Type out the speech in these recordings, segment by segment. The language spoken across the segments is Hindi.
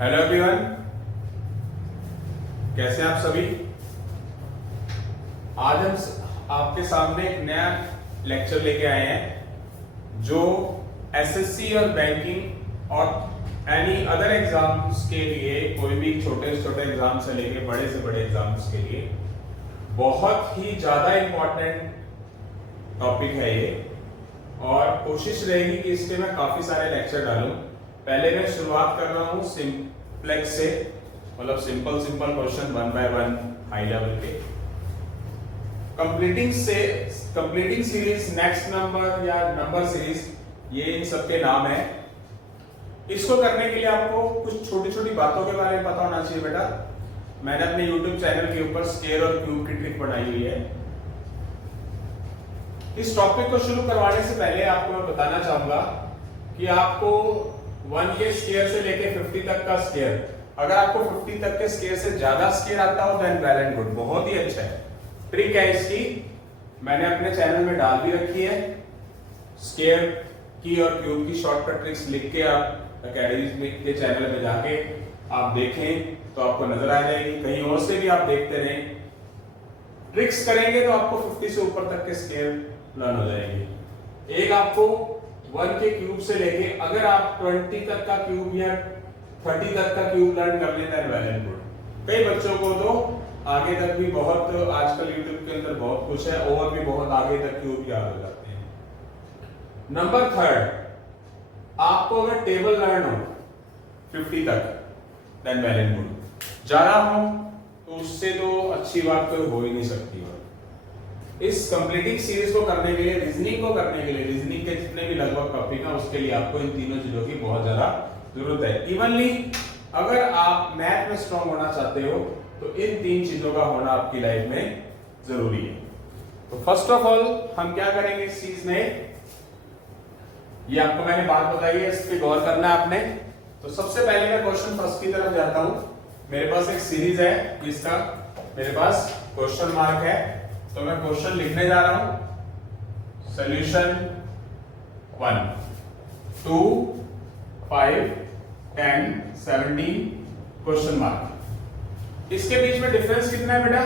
हेलो एवरीवन, कैसे हैं आप सभी। आज हम आपके सामने एक नया लेक्चर लेके आए हैं जो एसएससी और बैंकिंग और एनी अदर एग्जाम्स के लिए, कोई भी छोटे से छोटे एग्जाम से लेके बड़े से बड़े एग्जाम्स के लिए बहुत ही ज्यादा इंपॉर्टेंट टॉपिक है ये। और कोशिश रहेगी कि इसके मैं काफी सारे लेक्चर डालूं। पहले मैं शुरुआत कर रहा हूं सिंप्लेक्स से, मतलब simple question 1 by 1 high level के। कंप्लीटिंग सीरीज, नेक्स्ट नंबर या नंबर सीरीज, ये इन सबके नाम है। इसको करने के लिए आपको कुछ छोटी छोटी बातों के बारे में पता होना चाहिए बेटा। मैंने अपने YouTube चैनल के ऊपर स्क्वायर और क्यूब की ट्रिक बनाई हुई है। इस टॉपिक को शुरू करवाने से पहले आपको मैं बताना चाहूंगा कि आपको 1 के स्क्वायर से लेके 50 तक का स्क्वायर, अगर आपको 50 तक के स्क्वायर से ज्यादा स्क्वायर आता हो देन वेल एंड गुड, बहुत ही अच्छा है। ट्रिक है इसकी, मैंने अपने चैनल में डाल भी रखी है। स्क्वायर की और क्यूब की शॉर्टकट ट्रिक्स लिख के आप अकेडमी के चैनल में जाके आप देखें तो आपको नजर आ जाएगी। कहीं और से भी आप देखते रहें, ट्रिक्स करेंगे तो आपको 50 से ऊपर तक के स्क्वायर लर्न हो जाएंगे। एक आपको 1 के क्यूब से लेके अगर आप 20 तक का क्यूब या 30 तक का क्यूब लर्न कर लेते हैं वेल एंड गुड। कई बच्चों को तो आगे तक भी बहुत, आजकल YouTube के अंदर बहुत कुछ है और भी बहुत आगे तक क्यूब याद हो जाते हैं। नंबर 3, आपको अगर टेबल लर्न हो 50 तक देन वेल एंड गुड। ज्यादा हो तो उससे तो अच्छी बात कोई हो ही नहीं सकती। इस कंप्लीटिंग सीरीज को करने के लिए, रीजनिंग को करने के लिए, रीजनिंग के जितने भी लगभग टॉपिक है उसके लिए आपको इन तीनों चीजों की बहुत ज्यादा जरूरत है। इवनली अगर आप मैथ में स्ट्रांग होना चाहते हो तो इन 3 चीजों का होना आपकी लाइफ में जरूरी है। तो फर्स्ट ऑफ ऑल हम क्या करेंगे इस चीज में, ये आपको मैंने बात बताई है, इस पे गौर करना है आपने। तो सबसे पहले मैं क्वेश्चन फर्स्ट की तरफ जाता हूं। मेरे पास एक सीरीज है, इसका मेरे पास क्वेश्चन मार्क है, तो मैं क्वेश्चन लिखने जा रहा हूं। Solution 1, 2, 5, 10, 17 question mark. इसके बीच में डिफरेंस कितना है बेटा?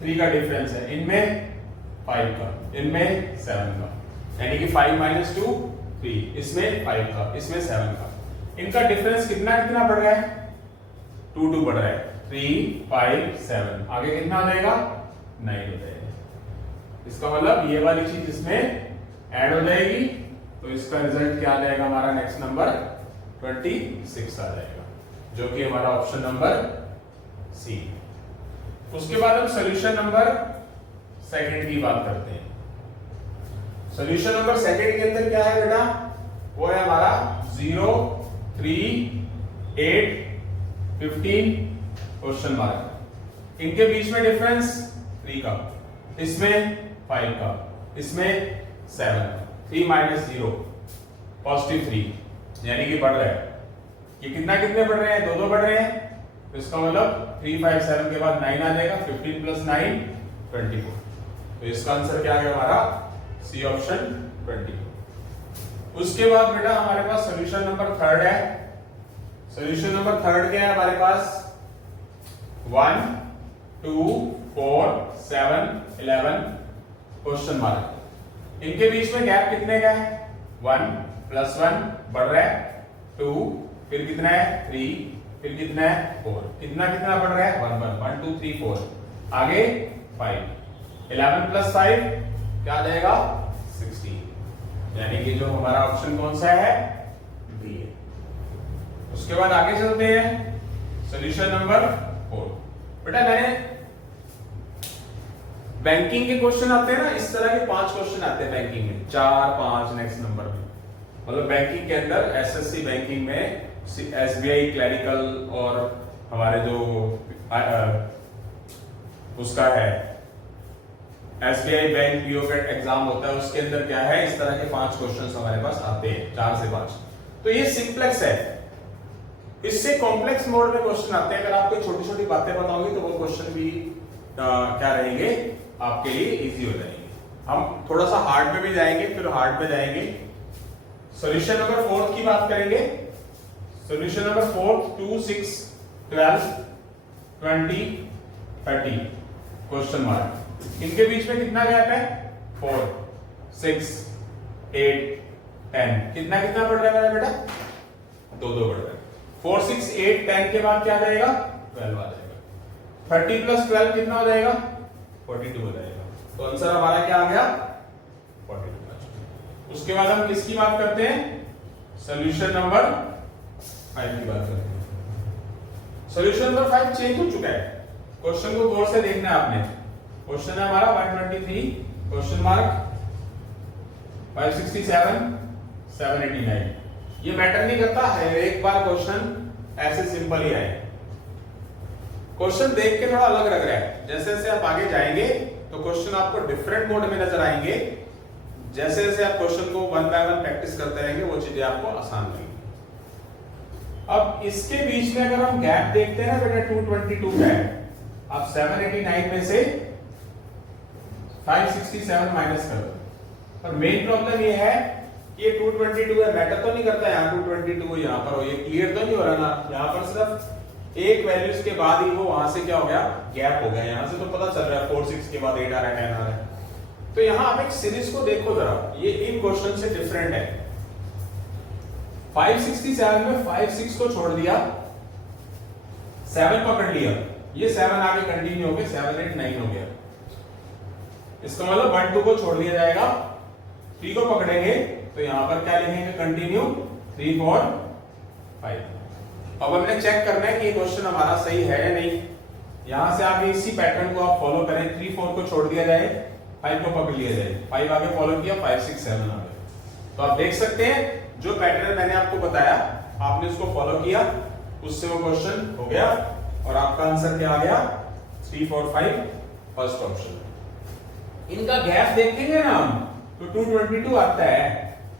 3 का डिफरेंस है, इनमें 5 का, इनमें 7 का, यानी कि 5 - 2 3, इसमें 5 का, इसमें 7 का। इनका डिफरेंस कितना कितना बढ़ रहा है? 2 2 बढ़ रहा है। 3 5 7, आगे कितना हो जाएगा? 9 हो जाएगा। इसका मतलब ये वाली चीज इसमें ऐड हो जाएगी, तो इसका रिजल्ट क्या आ जाएगा हमारा? नेक्स्ट नंबर 26 आ जाएगा, जो कि हमारा ऑप्शन नंबर सी। उसके बाद हम सॉल्यूशन नंबर 2 की बात करते हैं। सॉल्यूशन नंबर 2 के अंदर क्या है बेटा? वो है हमारा 0, 3, 8, 15 क्वेश्चन मार्क। इनके बीच में डिफरेंस 3 का, इसमें 5 का, इसमें 7 का। 3 - 0 +3, यानी कि बढ़ रहा है। ये कितने बढ़ रहे हैं? 2 बढ़ रहे हैं। तो इसका मतलब 3 5 7 के बाद 9 आ जाएगा। 15 + 9 24। तो इसका आंसर क्या है हमारा? C option 24। उसके बाद बेटा हमारे पास सॉल्यूशन नंबर 3 है। सॉल्यूशन नंबर 3 क्या है हमारे पास? 1, 2, 4, 7, 11 क्वेश्चन मार्क। इनके बीच में गैप कितने का है? 1 + 1 बढ़ रहा है, 2, फिर कितना है? 3, फिर कितना है? 4। कितना बढ़ रहा है? 1 1 1 2 3 4, आगे 5। 11 + 5 क्या आ जाएगा? 16, यानी कि जो हमारा ऑप्शन कौन सा है? बी है। उसके बाद आगे चलते हैं, सॉल्यूशन नंबर 4। बेटा मैंने बैंकिंग के क्वेश्चन आते हैं ना, इस तरह के 5 क्वेश्चन आते हैं बैंकिंग में, 4 5 नेक्स्ट नंबर में। मतलब बैंकिंग के अंदर एसएससी बैंकिंग में एसबीआई क्लरिकल और हमारे जो उसका है एसबीआई बैंक पीओ का एग्जाम होता है, उसके अंदर क्या है, इस तरह के 5 क्वेश्चंस हमारे पास आते हैं, 4 से 5। तो ये सिंप्लेक्स है। इससे कॉम्प्लेक्स मोड में क्वेश्चन आते हैं। अगर आपको छोटी छोटी बातें बताओगे तो वो क्वेश्चन भी क्या रहेंगे आपके लिए इजी हो जाएंगे। हम थोड़ा सा हार्ड पे भी जाएंगे, फिर हार्ड पे जाएंगे। सॉल्यूशन नंबर 4 की बात करेंगे। Solution number 4 2 6 12 20 30 question mark. इनके बीच में कितना गैप है? 4 6 8 10। कितना कितना बढ़ रहा है मेरा बेटा? 2 2 बढ़ रहा है। 4 6 8 10 के बाद क्या आ जाएगा? 12 आ जाएगा। 30 प्लस 12 कितना हो जाएगा? 42 हो जाएगा। तो आंसर हमारा क्या आ गया? 42। उसके बाद हम किसकी बात करते हैं? सॉल्यूशन नंबर 5 की बात करते हैं। सॉल्यूशन नंबर 5 चेंज हो चुका है। क्वेश्चन को गौर से देखना है आपने। क्वेश्चन है हमारा 123 क्वेश्चन मार्क 567 789। ये मैटर नहीं करता है, एक बार क्वेश्चन ऐसे सिंपल ही आए। क्वेश्चन देख के थोड़ा अलग लग रहा है, जैसे जैसे आप आगे जाएंगे तो क्वेश्चन आपको डिफरेंट मोड में नजर आएंगे। जैसे जैसे आप क्वेश्चन को वन बाय वन प्रैक्टिस करते रहेंगे वो चीजें आपको आसान लगेंगी। अब इसके बीच में अगर हम गैप देखते हैं ना बेटा 222 का है। अब 789 में से 567 माइनस कर दो। और मेन प्रॉब्लम ये है कि ये 222 है, मैटर तो नहीं करता यहाँ 222 यहाँ पर हो, ये क्लियर तो नहीं हो रहा ना। यहाँ पर सिर्फ एक वैल्यूज के बाद ही वो वहां से क्या हो गया? गैप हो गया। यहां से तो पता चल रहा है 4 6 के बाद 8 आ रहा है 10 आ रहा है। तो यहां आप एक सीरीज को देखो जरा, ये इन क्वेश्चन से डिफरेंट है। 567 में 5 6 को छोड़ दिया, 7 पकड़ लिया, ये 7 आगे कंटिन्यू हो गया, 7 8 9 हो गया। इसका मतलब 1 2 को छोड़ दिया जाएगा, 3 को पकड़ेंगे तो यहां पर क्या लिखेंगे? कंटिन्यू 3 4 5। अब हमने चेक करना है कि ये क्वेश्चन हमारा सही है या नहीं। यहां से आगे इसी पैटर्न को आप फॉलो करें। 3 4 को छोड़ दिया जाए, 5 को पकड़ लिया जाए, 5 आगे फॉलो किया, 5 6 7 आ गए। तो आप देख सकते हैं जो पैटर्न मैंने आपको बताया आपने उसको फॉलो किया, उससे वो क्वेश्चन हो गया और आपका आंसर क्या आ गया? 3 4 5 फर्स्ट ऑप्शन। इनका गैप देखेंगे ना हम तो 222 आता है,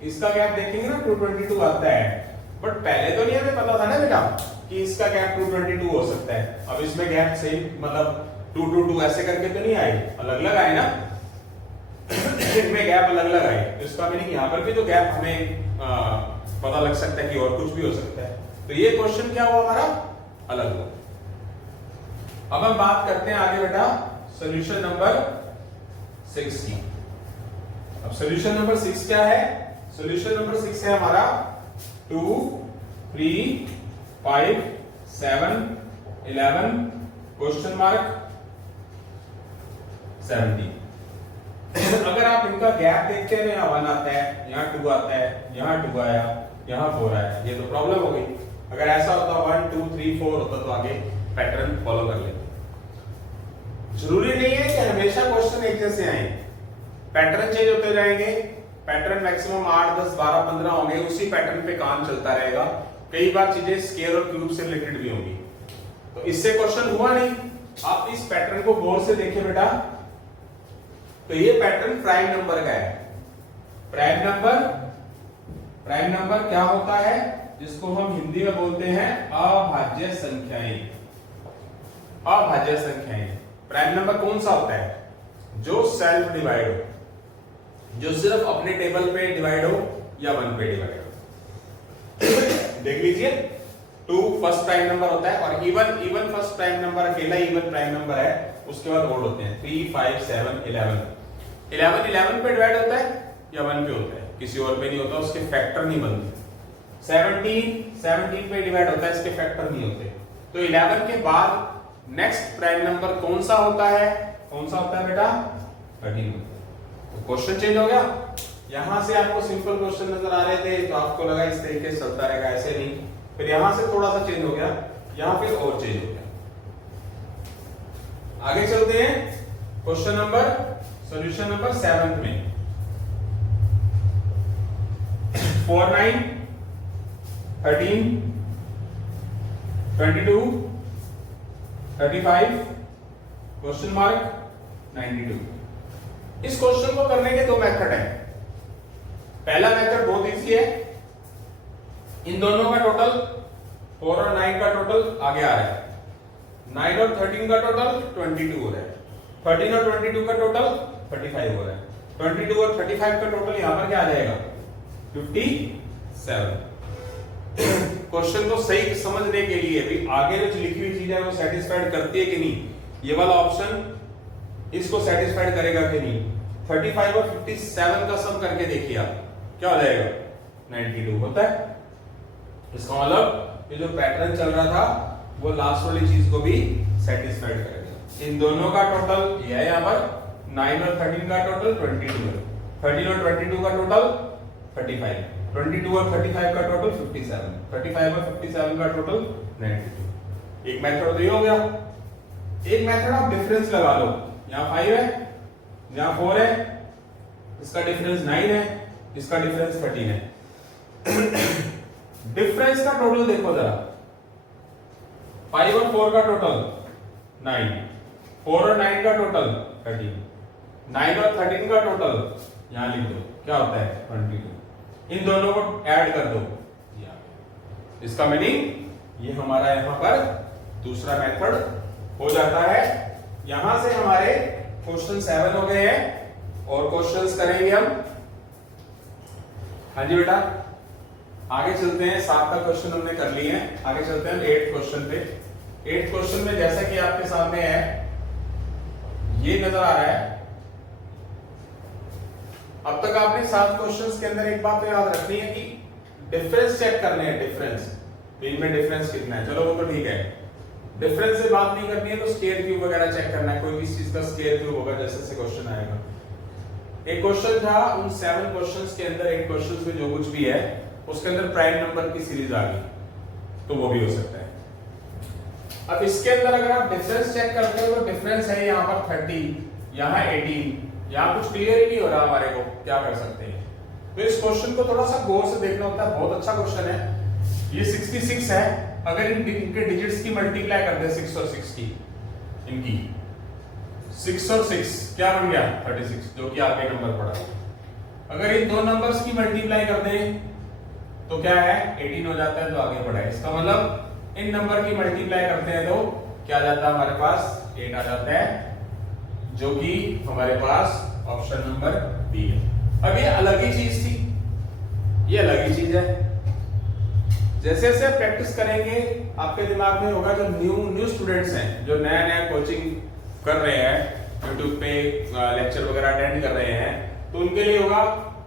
इसका गैप देखेंगे ना 222 आता है। बट पहले तो नहीं हमें पता था ना बेटा कि इसका गैप 222 हो सकता है। अब इसमें गैप सही मतलब 2 2 2 ऐसे करके तो नहीं आए, अलग अलग आए ना। इनमें गैप अलग अलग आए, तो इसका मीनिंग यहाँ पर भी तो गैप हमें पता लग सकता है कि और कुछ भी हो सकता है। तो ये क्वेश्चन क्या हुआ हमारा? अलग हुआ। अब हम बात करते हैं आगे बेटा सॉल्यूशन नंबर 6 की। अब सॉल्यूशन नंबर 6 क्या है? सॉल्यूशन नंबर 6 है हमारा 2 3 5 7 11 क्वेश्चन मार्क 70। अगर आप इनका गैप देखते हैं, यहाँ 1 आता है, यहाँ 2 आता है, यहाँ 2 आया, यहाँ 4 आया, ये तो प्रॉब्लम हो गई। अगर ऐसा होता 1 2 3 4 होता तो आगे पैटर्न फॉलो कर लेते। जरूरी नहीं है कि हमेशा क्वेश्चन एक जैसे आए, पैटर्न चेंज होते जाएंगे। पैटर्न मैक्सिमम 8 10 12 15 होंगे, उसी पैटर्न पे काम चलता रहेगा। कई बार चीजें स्केयर और क्यूब से रिलेटेड भी होंगी। तो इससे क्वेश्चन हुआ नहीं। आप इस पैटर्न को गौर से देखिए बेटा, तो ये पैटर्न प्राइम नंबर का है। प्राइम नंबर क्या होता है? जिसको हम हिंदी में बोलते हैं अभाज्य संख्याएं। अभाज्य संख्याएं। प्राइम नंबर कौन सा होता है? जो सेल्फ डिवाइड हो, जो सिर्फ अपने टेबल पे डिवाइड हो या 1 पे डिवाइड हो। देख लीजिए 2 फर्स्ट प्राइम नंबर होता है और इवन फर्स्ट प्राइम नंबर अकेला इवन प्राइम नंबर है, उसके बाद ओड होते हैं 3 5 7 11 11 पे डिवाइड होता है या 1 पे होता है, किसी और पे नहीं होता, उसके फैक्टर नहीं बनते। 17 पे डिवाइड होता है, इसके फैक्टर नहीं होते। तो 11 के बाद नेक्स्ट प्राइम नंबर कौन सा होता है? कौन सा होता है बेटा? 13। तो क्वेश्चन चेंज हो गया। यहां से आपको सिंपल क्वेश्चन नजर आ रहे थे तो आपको लगा इस तरीके से चलता रहेगा, ऐसे नहीं। फिर यहां से थोड़ा सा चेंज हो गया, यहां फिर और चेंज हो गया। आगे चलते हैं क्वेश्चन नंबर सॉल्यूशन नंबर 7 में। 4 9 13 22 35 क्वेश्चन मार्क 92। इस क्वेश्चन को करने के 2 मेथड हैं। पहला मेथड बहुत इजी है, इन दोनों का टोटल 4 और 9 का टोटल आगे आ रहा है, 9 और 13 का टोटल 22 हो रहा है, 13 और 22 का टोटल 35 हो रहा है, 22 और 35 का टोटल यहां पर क्या आ जाएगा? 57। क्वेश्चन को सही समझने के लिए भी आगे जो लिखी हुई चीज है वो सेटिस्फाइड करती है कि नहीं, ये वाला ऑप्शन इसको सेटिस्फाइड करेगा कि नहीं। 35 और 57 का सम करके देखिए आप, क्या हो जाएगा 92 होता है। इसका मतलब ये जो पैटर्न चल रहा था वो लास्ट वाली चीज को भी सेटिस्फाइड करेगा। इन दोनों का टोटल ये है यहाँ पर 9 और 13 का टोटल 22 है, 13 और 22 का टोटल 35, 22 और 35 का टोटल 57, 35 और 57 का टोटल 92। एक मेथड तो ये हो गया। एक मेथड आप डिफरेंस लगा लो, यहाँ 5 है, यहाँ 4 है, इसका डिफरेंस 9 है, इसका डिफरेंस 13 है। डिफरेंस का टोटल देखो जरा, 5 और 4 का टोटल 9, 4 और 9 का टोटल 13, 9 और 13 का टोटल यहां लिख दो, क्या होता है 22। इन दोनों को ऐड कर दो, इसका मीनिंग ये हमारा यहां पर दूसरा मेथड हो जाता है। यहां से हमारे क्वेश्चन 7 हो गए हैं और क्वेश्चंस करेंगे हम। हाँ जी बेटा, आगे चलते हैं। 7 का क्वेश्चन हमने कर लिए हैं, आगे चलते हैं 8 क्वेश्चन पे। 8 क्वेश्चन में जैसा कि आपके सामने है ये नजर आ रहा है। अब तक आपने 7 क्वेश्चंस के अंदर एक बात तो याद रखनी है कि डिफरेंस चेक करने हैं, डिफरेंस इनमें डिफरेंस कितना है, चलो वो तो ठीक है। डिफरेंस से बात नहीं करनी है तो स्क्वायर क्यूब वगैरह चेक करना है, कोई भी चीज का स्क्वायर क्यूब होगा जैसे से क्वेश्चन आएगा। एक क्वेश्चन था, उन 7 क्वेश्चंस के अंदर एक क्वेश्चन में जो कुछ भी है उसके अंदर प्राइम नंबर की सीरीज आ गई तो वो भी हो सकता है। अब इसके अंदर अगर आप डिफरेंस चेक करते हो तो डिफरेंस है यहाँ पर 30, यहाँ 18, यहाँ कुछ क्लियर ही नहीं हो रहा हमारे को, क्या कर सकते हैं। तो इस क्वेश्चन को थोड़ा सा गौर से देखना होता है, बहुत अच्छा क्वेश्चन है। ये 66 है, अगर इनके डिजिट्स की मल्टीप्लाई कर दे 6 और 6 की, इनकी 6 और 6 क्या बन गया 36, जो कि आगे नंबर पड़ा। अगर इन दो नंबर्स की मल्टीप्लाई कर दें तो क्या है 18 हो जाता है, तो आगे बढ़ा है। इसका मतलब इन नंबर की मल्टीप्लाई करते हैं तो क्या आ जाता है हमारे पास 8 आ जाता है, जो कि हमारे पास ऑप्शन नंबर बी है। अब ये अलग ही चीज थी, ये अलग ही चीज है। जैसे जैसे प्रैक्टिस करेंगे आपके दिमाग में होगा, जो न्यू स्टूडेंट्स हैं, जो नया नया कोचिंग कर रहे हैं, यूट्यूब पे लेक्चर वगैरह अटेंड कर रहे हैं, तो उनके लिए होगा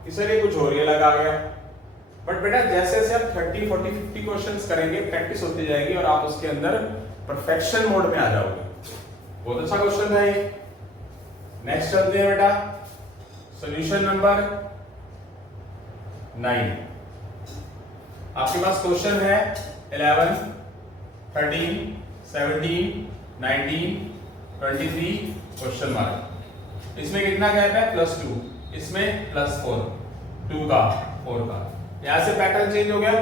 इसलिए कुछ और ही अलग आ गया। बट बेटा जैसे जैसे आप 30, 40, 50 क्वेश्चंस करेंगे, प्रैक्टिस होती जाएगी और आप उसके अंदर परफेक्शन मोड में आ जाओगे। बहुत अच्छा क्वेश्चन है ये। नेक्स्ट चलते हैं बेटा, सॉल्यूशन नंबर 9। आपके पास क्वेश्चन है 11, 13, 17, 19, 23 क्वेश्चन मार्क। इसमें कितना गैप है +2, इसमें +4, 2 का 4 का। यहां से पैटर्न चेंज हो गया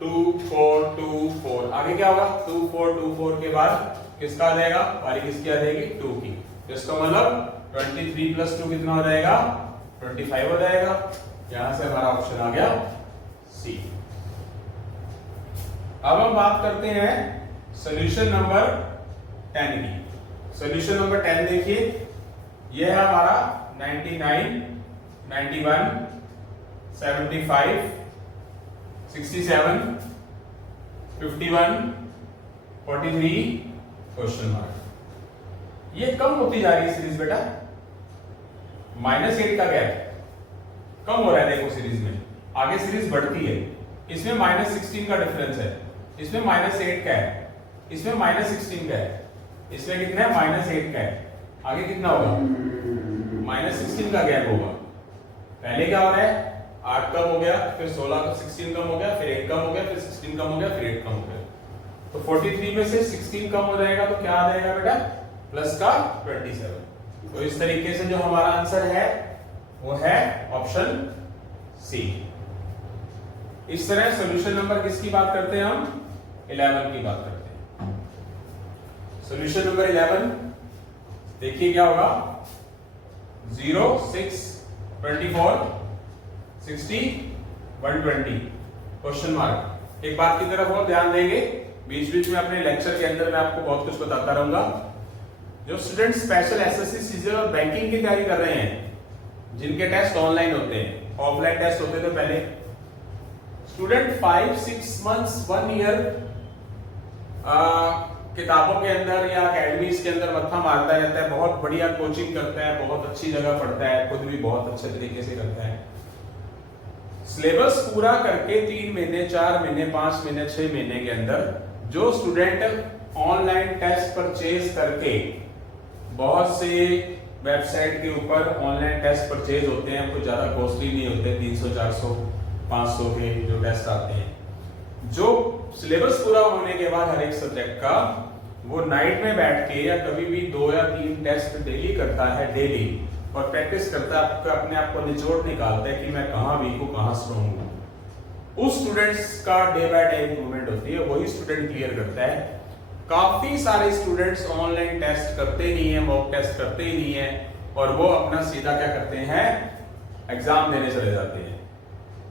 2 4 2 4। आगे क्या होगा 2 4 2 4 के बाद किसका आ जाएगा, वाली किसकी आ जाएगी 2 की। इसका मतलब 23 + 2 कितना हो जाएगा 25 हो जाएगा। यहां से हमारा ऑप्शन आ गया सी। अब हम बात करते हैं सॉल्यूशन नंबर 10 की। सॉल्यूशन नंबर 10 देखिए, यह है हमारा 99, 91, 75, 67, 51, 43 क्वेश्चन मार्क। ये कम होती जा रही है सीरीज बेटा, -8 का गैप कम हो रहा है। देखो सीरीज में आगे सीरीज बढ़ती है, इसमें -16 का डिफरेंस है, इसमें -8 का है, इसमें -16 का है, इसमें कितना है -8 का है। आगे कितना होगा -16 का गैप होगा। पहले क्या हो रहा है 8 कम हो गया, फिर 16 का 16 कम हो गया, फिर 8 कम हो गया, फिर 16 कम हो गया, फिर 8 कम हो गया। तो 43 में से 16 कम हो जाएगा तो क्या आ जाएगा बेटा प्लस का 27। तो इस तरीके से जो हमारा आंसर है वो है ऑप्शन सी। इस तरह सॉल्यूशन नंबर किसकी बात करते हैं हम 11 की बात करते हैं। सॉल्यूशन नंबर 11 देखिए क्या होगा 0 6 24 60 120 क्वेश्चन मार्क। एक बात की तरफ और ध्यान देंगे, बीच बीच में अपने लेक्चर के अंदर मैं आपको बहुत कुछ बताता रहूंगा। जो स्टूडेंट स्पेशल एसएससी सीजीएल और बैंकिंग की तैयारी कर रहे हैं, जिनके टेस्ट ऑनलाइन होते हैं, ऑफलाइन टेस्ट होते थे पहले, स्टूडेंट 5-6 मंथ्स 1 ईयर किताबों के अंदर या अकेडमीज के अंदर मत्था मारता रहता है, बहुत बढ़िया कोचिंग करता है, बहुत अच्छी जगह पढ़ता है, खुद भी बहुत अच्छे तरीके से करता है। सिलेबस पूरा करके 3 महीने 4 महीने 5 महीने 6 महीने के अंदर जो स्टूडेंट ऑनलाइन टेस्ट परचेज करके, बहुत से वेबसाइट के ऊपर ऑनलाइन टेस्ट परचेज होते हैं, कुछ ज्यादा कॉस्टली नहीं होते, 300 400 500 के जो टेस्ट आते हैं, जो सिलेबस पूरा होने के बाद हर एक सब्जेक्ट का वो नाइट में बैठ के या कभी भी 2 या 3 टेस्ट डेली करता है, डेली, और प्रैक्टिस करता है, अपने आप को निचोड़ निकालता है कि मैं कहाँ वीक हूँ, कहाँ स्ट्रॉन्ग हूँ। उस स्टूडेंट्स का डे बाय डे इंप्रूवमेंट होती है, वही स्टूडेंट क्लियर करता है। काफी सारे स्टूडेंट्स ऑनलाइन टेस्ट करते नहीं है, मॉक टेस्ट करते ही नहीं है, और वो अपना सीधा क्या करते हैं, एग्जाम देने चले जाते हैं।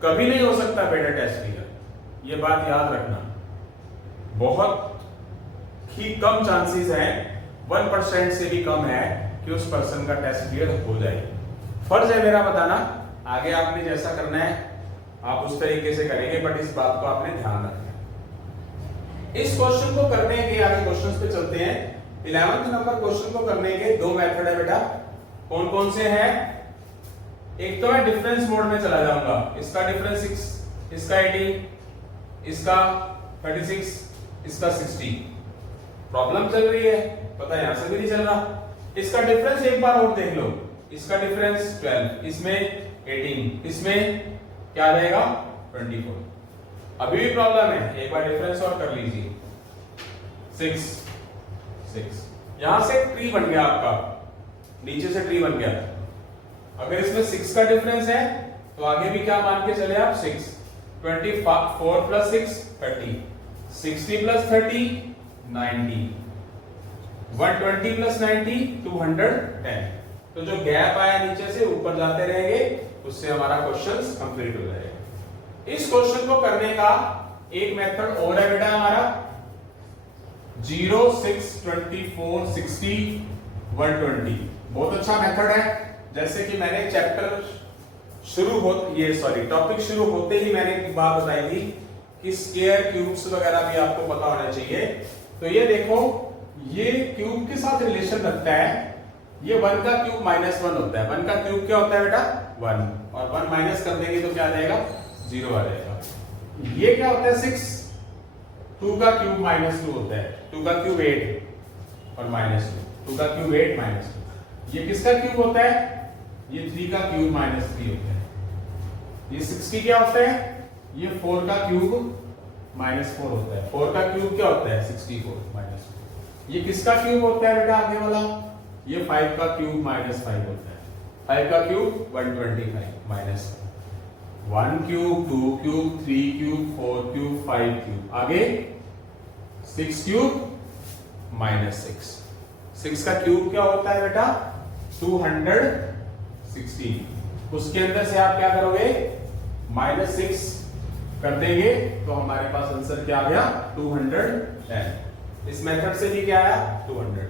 कभी नहीं हो सकता बेटा टेस्ट क्लियर, ये बात याद रखना। बहुत ही कम चांसेस हैं, 1% से भी कम है कि उस पर्सन का टेस्ट क्लियर हो जाए। फर्ज है मेरा बताना, आगे आपने जैसा करना है आप उस तरीके से करेंगे, बट इस बात को आपने ध्यान रखना है। इस क्वेश्चन को करने के, आगे क्वेश्चंस पे चलते हैं। 11th नंबर क्वेश्चन को करने के 2 मेथड है बेटा। कौन कौन से हैं? एक तो मैं डिफरेंस मोड में चला जाऊंगा, इसका डिफरेंस 6, इसका 18, इसका 36, इसका 60। प्रॉब्लम चल रही है, पता है यहां से भी नहीं चल रहा। इसका डिफरेंस एक बार और देख लो, इसका डिफरेंस 12, इसमें 18, इसमें क्या आ जाएगा 24। अभी भी प्रॉब्लम है, एक बार डिफरेंस और कर लीजिए, 6। यहां से ट्री बन गया आपका, नीचे से ट्री बन गया। अगर इसमें 6 का डिफरेंस है तो आगे भी क्या मान के चले आप, 6। 24 प्लस 6 30, 60 प्लस 30 90, 120 प्लस 90 210। तो जो गैप आया नीचे से ऊपर जाते रहेंगे, उससे हमारा क्वेश्चन कंप्लीट हो जाएगा। इस क्वेश्चन को करने का एक मेथड और है बेटा हमारा, 0 6 24 60 120। बहुत अच्छा मेथड है। जैसे कि मैंने टॉपिक शुरू होते ही मैंने एक बात बताई थी कि स्क्वायर क्यूब्स वगैरह भी आपको पता होना चाहिए। तो ये देखो, ये क्यूब के साथ रिलेशन रखता है। ये 1 का क्यूब -1 होता है। 1 का क्यूब क्या होता है बेटा, 1, और 1 माइनस कर देंगे तो क्या आ जाएगा, 0 आ जाएगा। ये क्या होता है, 6, 2 का क्यूब -2 होता है। 2 का क्यूब 8 और -2, 2 का क्यूब 8 -2। ये किसका क्यूब होता है, ये 3 का क्यूब -3 होता है। ये 60 क्या होता है, ये 4 का क्यूब -4 होता है। 4 का क्यूब क्या होता है, 64 -4। ये किसका क्यूब होता है बेटा आगे वाला, ये 5 का क्यूब -5 होता है। 5 का cube 125 -1 cube 2 cube 3 cube 4 cube 5 cube, आगे 6 क्यूब -6। 6 का क्यूब क्या होता है बेटा, 216। उसके अंदर से आप क्या करोगे, -6 कर देंगे तो हमारे पास आंसर क्या आ गया, 210। इस मेथड से भी क्या आया, 210।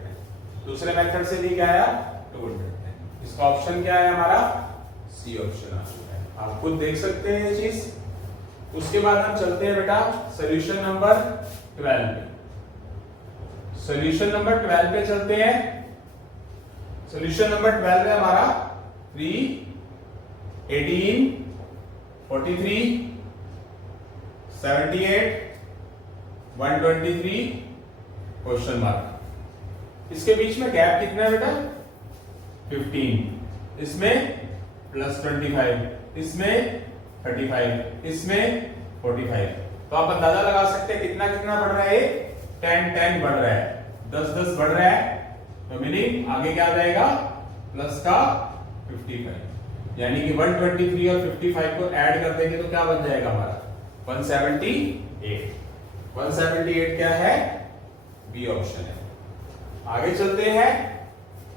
दूसरे मेथड से भी क्या आया, 210। इसका ऑप्शन क्या है हमारा, सी ऑप्शन आ चुका है। आप खुद देख सकते हैं ये चीज। उसके बाद हम चलते हैं बेटा सॉल्यूशन नंबर 12 पे। सॉल्यूशन नंबर 12 पे चलते हैं। सॉल्यूशन नंबर 12 में हमारा 3 18 43 78 123 क्वेश्चन मार्क। इसके बीच में गैप कितना है बेटा, 15। इसमें +25, इसमें 35, इसमें 45। तो आप अंदाजा लगा सकते हैं कितना कितना बढ़ रहा है, 10 बढ़ रहा है, 10 बढ़ रहा है। तो मीनिंग आगे क्या आ जाएगा, प्लस का 55, यानी कि 123 और 55 को ऐड कर देंगे तो क्या बन जाएगा हमारा, 178। 178 क्या है, बी ऑप्शन है। आगे चलते हैं,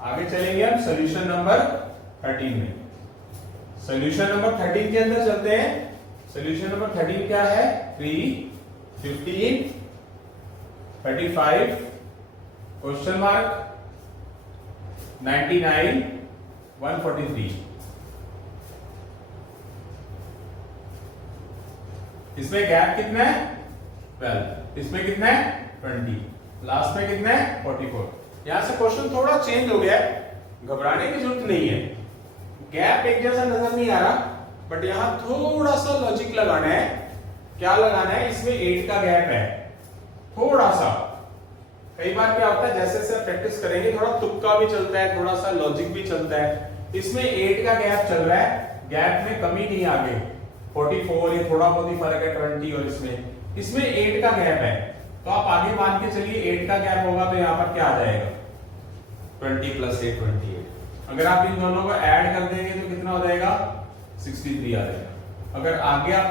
आगे चलेंगे हम सॉल्यूशन नंबर 13 में। सॉल्यूशन नंबर 13 के अंदर चलते हैं। सॉल्यूशन नंबर 13 क्या है, 3 15 35 क्वेश्चन मार्क 99 143। इसमें गैप कितना है 12, इसमें कितना है 20, लास्ट में कितना है 44। यहां से क्वेश्चन थोड़ा चेंज हो गया है, घबराने की जरूरत नहीं है, गैप एक जैसा नजर नहीं आ रहा, बट यहां थोड़ा सा लॉजिक लगाना है। क्या लगाना है, इसमें 8 का गैप है थोड़ा सा। कई बार क्या होता है जैसे जैसे प्रैक्टिस करेंगे थोड़ा तुक्का भी चलता है, थोड़ा सा लॉजिक भी चलता है। इसमें 8 का गैप चल रहा है, गैप में कमी नहीं आगे 44, ये थोड़ा बहुत ही फर्क है 20 और इसमें 8 का गैप है, तो आप आगे मान के चलिए 8 का गैप होगा तो यहाँ पर क्या आ जाएगा 20 + 8 28। अगर आप इन दोनों को ऐड कर देंगे तो कितना हो जाएगा 63 आ जाएगा। अगर आगे आप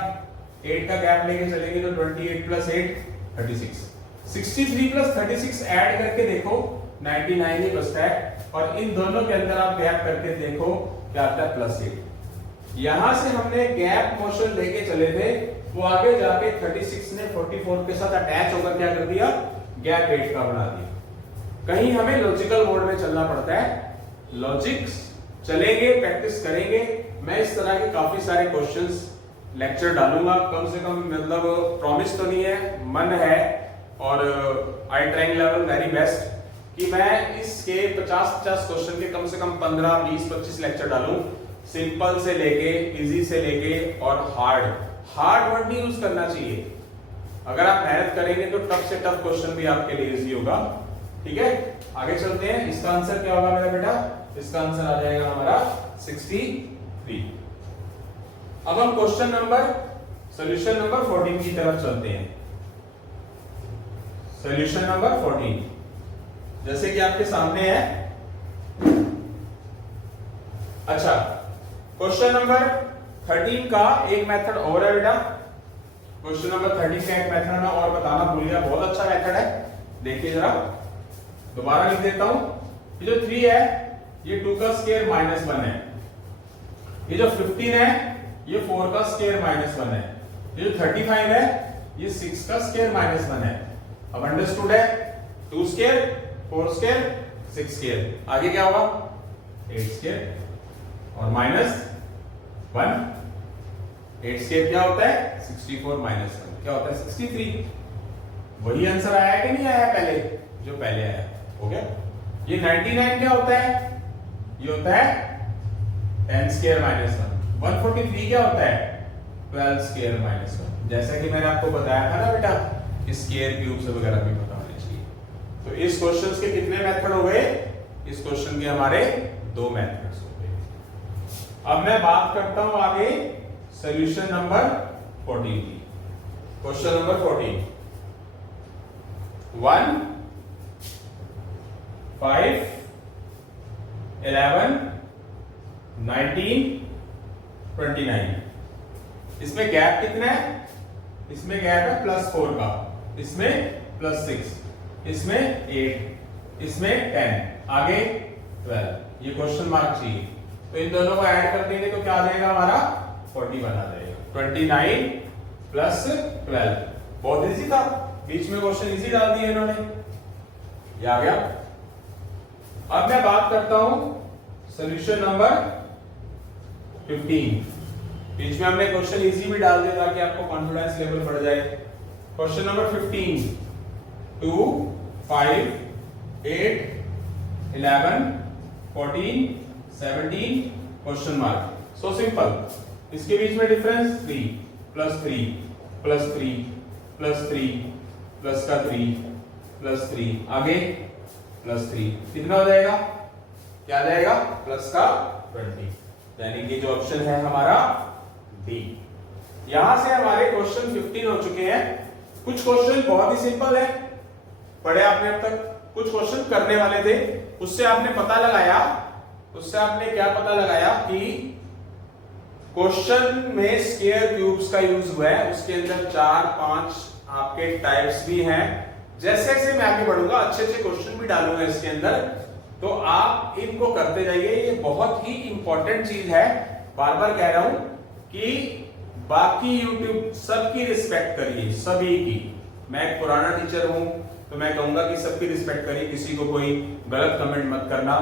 8 का गैप लेके चलेंगे तो 28 + 8 36, 63 + 36 ऐड करके देखो 99 ही बचता है, और इन दोनों के अंदर आप गैप करके देखो क्या आता है +8। यहां से हमने गैप मोशन लेके चले थे, वो आगे जाके 36 ने 44 के साथ अटैच होकर क्या कर दिया, गैप 8 का बना दिया। कहीं हमें लॉजिकल मोड में चलना पड़ता है, लॉजिक्स चलेंगे, प्रैक्टिस करेंगे। मैं इस तरह के काफी सारे क्वेश्चंस लेक्चर डालूंगा, कम से कम, मतलब प्रॉमिस तो नहीं है, मन है, और I trying level very best कि मैं इसके 50-50 क्वेश्चन के कम से कम 15, 20, 25 लेक्चर डालूं, सिंपल से लेके, इजी से लेके और हार्ड वर्ड नहीं यूज करना चाहिए। अगर आप मेहनत करेंगे तो टफ से टफ क्वेश्चन भी आपके लिए इजी होगा। ठीक है, आगे चलते हैं। इसका आंसर क्या होगा मेरा बेटा, इसका आंसर आ जाएगा हमारा 63। अब हम सोल्यूशन नंबर 14 की तरफ चलते हैं। सोल्यूशन नंबर 14 जैसे कि आपके सामने है। अच्छा, क्वेश्चन नंबर 13 का एक मेथड और है बेटा। क्वेश्चन नंबर 13 का एक मेथड मैं और बताना भूल गया, बहुत अच्छा मेथड है, देखिए जरा, दोबारा लिख देता हूं। ये जो 3 है ये 2 का स्क्वायर -1 है, ये जो 15 है ये 4 का स्क्वायर -1 है, ये जो 35 है ये 6 का स्क्वायर -1 है। अब अंडरस्टूड है, 2 स्क्वायर 4 स्क्वायर 6 स्क्वायर, आगे क्या होगा 8 स्क्वायर और -1। 8 स्क्वायर क्या होता है 64 -1 क्या होता है 63। वही आंसर आया है कि नहीं आया पहले, जो पहले आया, हो गया। ये 99 क्या होता है, ये होता है 10 स्क्वायर -1। 143 क्या होता है 12 स्क्वायर -1। जैसा कि मैंने आपको बताया था ना बेटा, स्क्वायर क्यूब से वगैरह भी पता होने चाहिए। तो इस क्वेश्चन के कितने मेथड हो गए, इस क्वेश्चन के हमारे 2 मेथड्स हो गए। अब मैं बात करता हूं आगे सॉल्यूशन नंबर 14 की। Question number 14, 1, 5, 11, 19, 29। इसमें गैप कितना है, इसमें गैप है +4 का, इसमें +6, इसमें 8, इसमें 10, आगे 12। ये क्वेश्चन मार्क चाहिए, तो इन दोनों को ऐड कर देंगे तो क्या आ जाएगा हमारा 41 आ जाएगा। 29 + 12, बहुत इजी था, बीच में क्वेश्चन इजी डाल दिए इन्होंने, ये आ गया। अब मैं बात करता हूं सॉल्यूशन नंबर 15। बीच में हमने क्वेश्चन इजी भी डाल दिया ताकि आपको कॉन्फिडेंस लेवल बढ़ जाए। Question number 15, 2, 5, 8, 11, 14, 17 question mark. So simple, इसके बीच में डिफरेंस 3 + 3 + 3 + 3 प्लस का 3 + 3, आगे +3, कितना हो जाएगा, क्या आ जाएगा प्लस का 20, यानी कि जो ऑप्शन है हमारा डी। यहां से हमारे क्वेश्चन 15 हो चुके हैं। कुछ क्वेश्चन बहुत ही सिंपल है, पढ़े आपने अब तक, कुछ क्वेश्चन करने वाले थे, उससे आपने पता लगाया, उससे आपने क्या पता लगाया कि क्वेश्चन में स्क्वायर क्यूब्स का यूज हुआ है, उसके अंदर 4-5 आपके टाइप्स भी हैं। जैसे जैसे मैं आगे बढ़ूंगा अच्छे अच्छे क्वेश्चन भी डालूंगा इसके अंदर, तो आप इनको करते जाइए, ये बहुत ही इंपॉर्टेंट चीज है। बार बार कह रहा हूं कि बाकी YouTube सबकी रिस्पेक्ट करिए, सभी की। मैं एक पुराना टीचर हूं तो मैं कहूंगा कि सबकी रिस्पेक्ट करिए, किसी को कोई गलत कमेंट मत करना,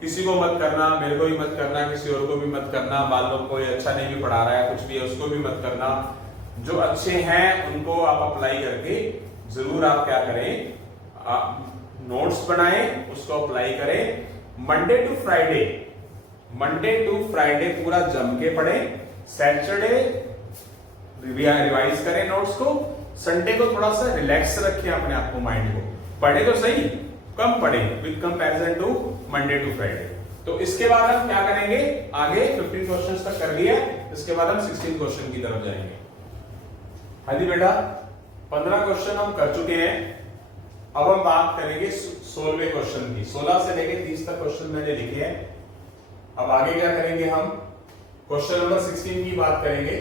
किसी को मत करना, मेरे को भी मत करना, किसी और को भी मत करना, मान लो कोई अच्छा नहीं भी पढ़ा रहा है कुछ भी है उसको भी मत करना। जो अच्छे हैं उनको आप अप्लाई करके जरूर आप क्या करें, नोट्स बनाएं, उसको अप्लाई करें। मंडे टू फ्राइडे पूरा जम के पढ़ें, सैटरडे रिवाइज करें नोट्स को, संडे को थोड़ा सा रिलैक्स रखें अपने आप को, माइंड को, पढ़े तो सही, कम पढ़े with comparison to Monday to Friday. तो इसके बाद हम क्या करेंगे, आगे 15 क्वेश्चंस तक कर लिया, इसके बाद हम 16 क्वेश्चन की तरफ जाएंगे। हाँ जी बेटा, 15 क्वेश्चन हम कर चुके हैं, अब हम बात करेंगे 16वें क्वेश्चन की। 16 से लेके 30 तक क्वेश्चन मैंने लिखे हैं। अब आगे क्या करेंगे, हम क्वेश्चन नंबर 16 की बात करेंगे।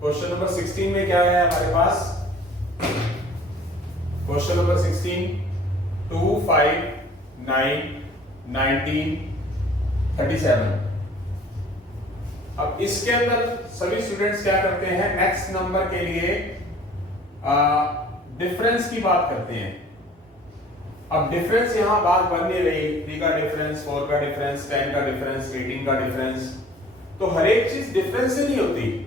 क्वेश्चन नंबर 16 में क्या है हमारे पास, क्वेश्चन नंबर 16 2, 5, 9, 19, 37। अब इसके अंदर सभी स्टूडेंट्स क्या करते हैं, नेक्स्ट नंबर के लिए डिफरेंस की बात करते हैं। अब डिफरेंस यहां बात बन नहीं रही, 3 का डिफरेंस, 4 का डिफरेंस, 10 का डिफरेंस, 18 का डिफरेंस, तो हर एक चीज डिफरेंस से नहीं होती,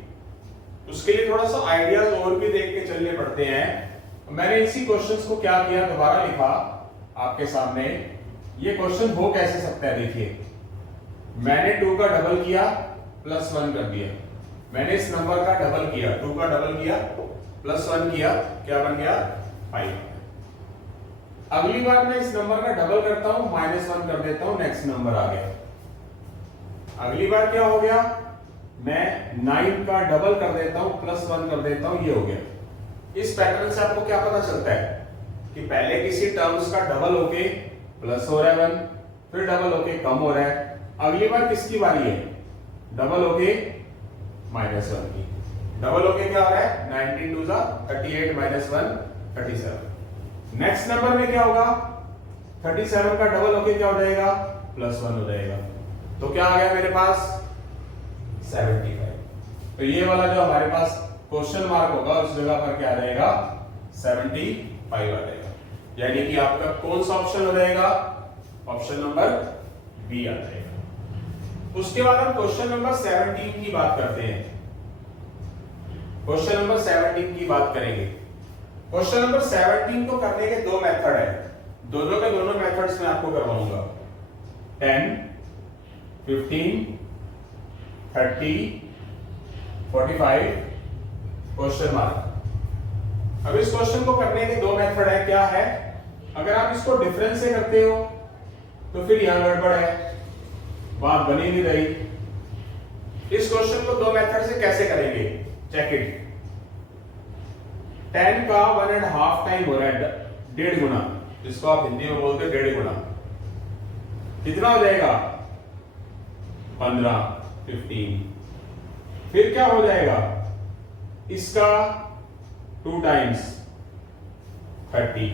उसके लिए थोड़ा सा आइडियाज और भी देख के चलने पड़ते हैं। मैंने इसी क्वेश्चंस को क्या किया, दोबारा लिखा आपके सामने। ये क्वेश्चन हो कैसे सकता है, देखिए मैंने 2 का डबल किया +1 कर दिया, मैंने इस नंबर का डबल किया, 2 का डबल किया +1 किया, क्या बन गया 5। अगली बार मैं इस नंबर का डबल करता हूं, -1 कर देता हूं, नेक्स्ट नंबर आ गया। अगली बार क्या हो गया, मैं 9 का डबल कर देता हूं, +1 कर देता हूं, ये हो गया। इस पैटर्न से आपको क्या पता चलता है कि पहले किसी टर्म्स का डबल होके प्लस हो रहा है 1, फिर डबल होके कम हो रहा है, अगली बार किसकी बारी है, डबल होके -1 की। डबल होके क्या हो रहा है, 19 2 38 -1 37। नेक्स्ट नंबर में क्या होगा, 37 का डबल होके क्या हो जाएगा, +1 हो जाएगा, तो क्या आ गया मेरे पास 75। तो ये वाला जो हमारे पास क्वेश्चन मार्क होगा उस जगह पर क्या आ जाएगा, 75 आ जाएगा। यानी कि आपका कौन सा ऑप्शन हो जाएगा, ऑप्शन नंबर बी आ जाएगा। उसके बाद हम क्वेश्चन नंबर 17 की बात करते हैं। क्वेश्चन नंबर 17 की बात करेंगे। क्वेश्चन नंबर 17 को करने के 2 मेथड है, दोनों के दोनों मेथड्स में आपको करवाऊंगा, 10, 15, 30, 45 क्वेश्चन मार्क। अब इस क्वेश्चन को करने के 2 मेथड है, क्या है, अगर आप इसको डिफरेंस से करते हो तो फिर यहां गड़बड़ है, बात बनी नहीं रही। इस क्वेश्चन को 2 मेथड से कैसे करेंगे, चेक इट। 10 का 1.5 टाइम हो रहा है, 1.5 गुना, जिसको आप हिंदी में बोलते हैं 1.5 गुना, कितना हो जाएगा 15, 15। फिर क्या हो जाएगा, इसका 2 टाइम्स 30,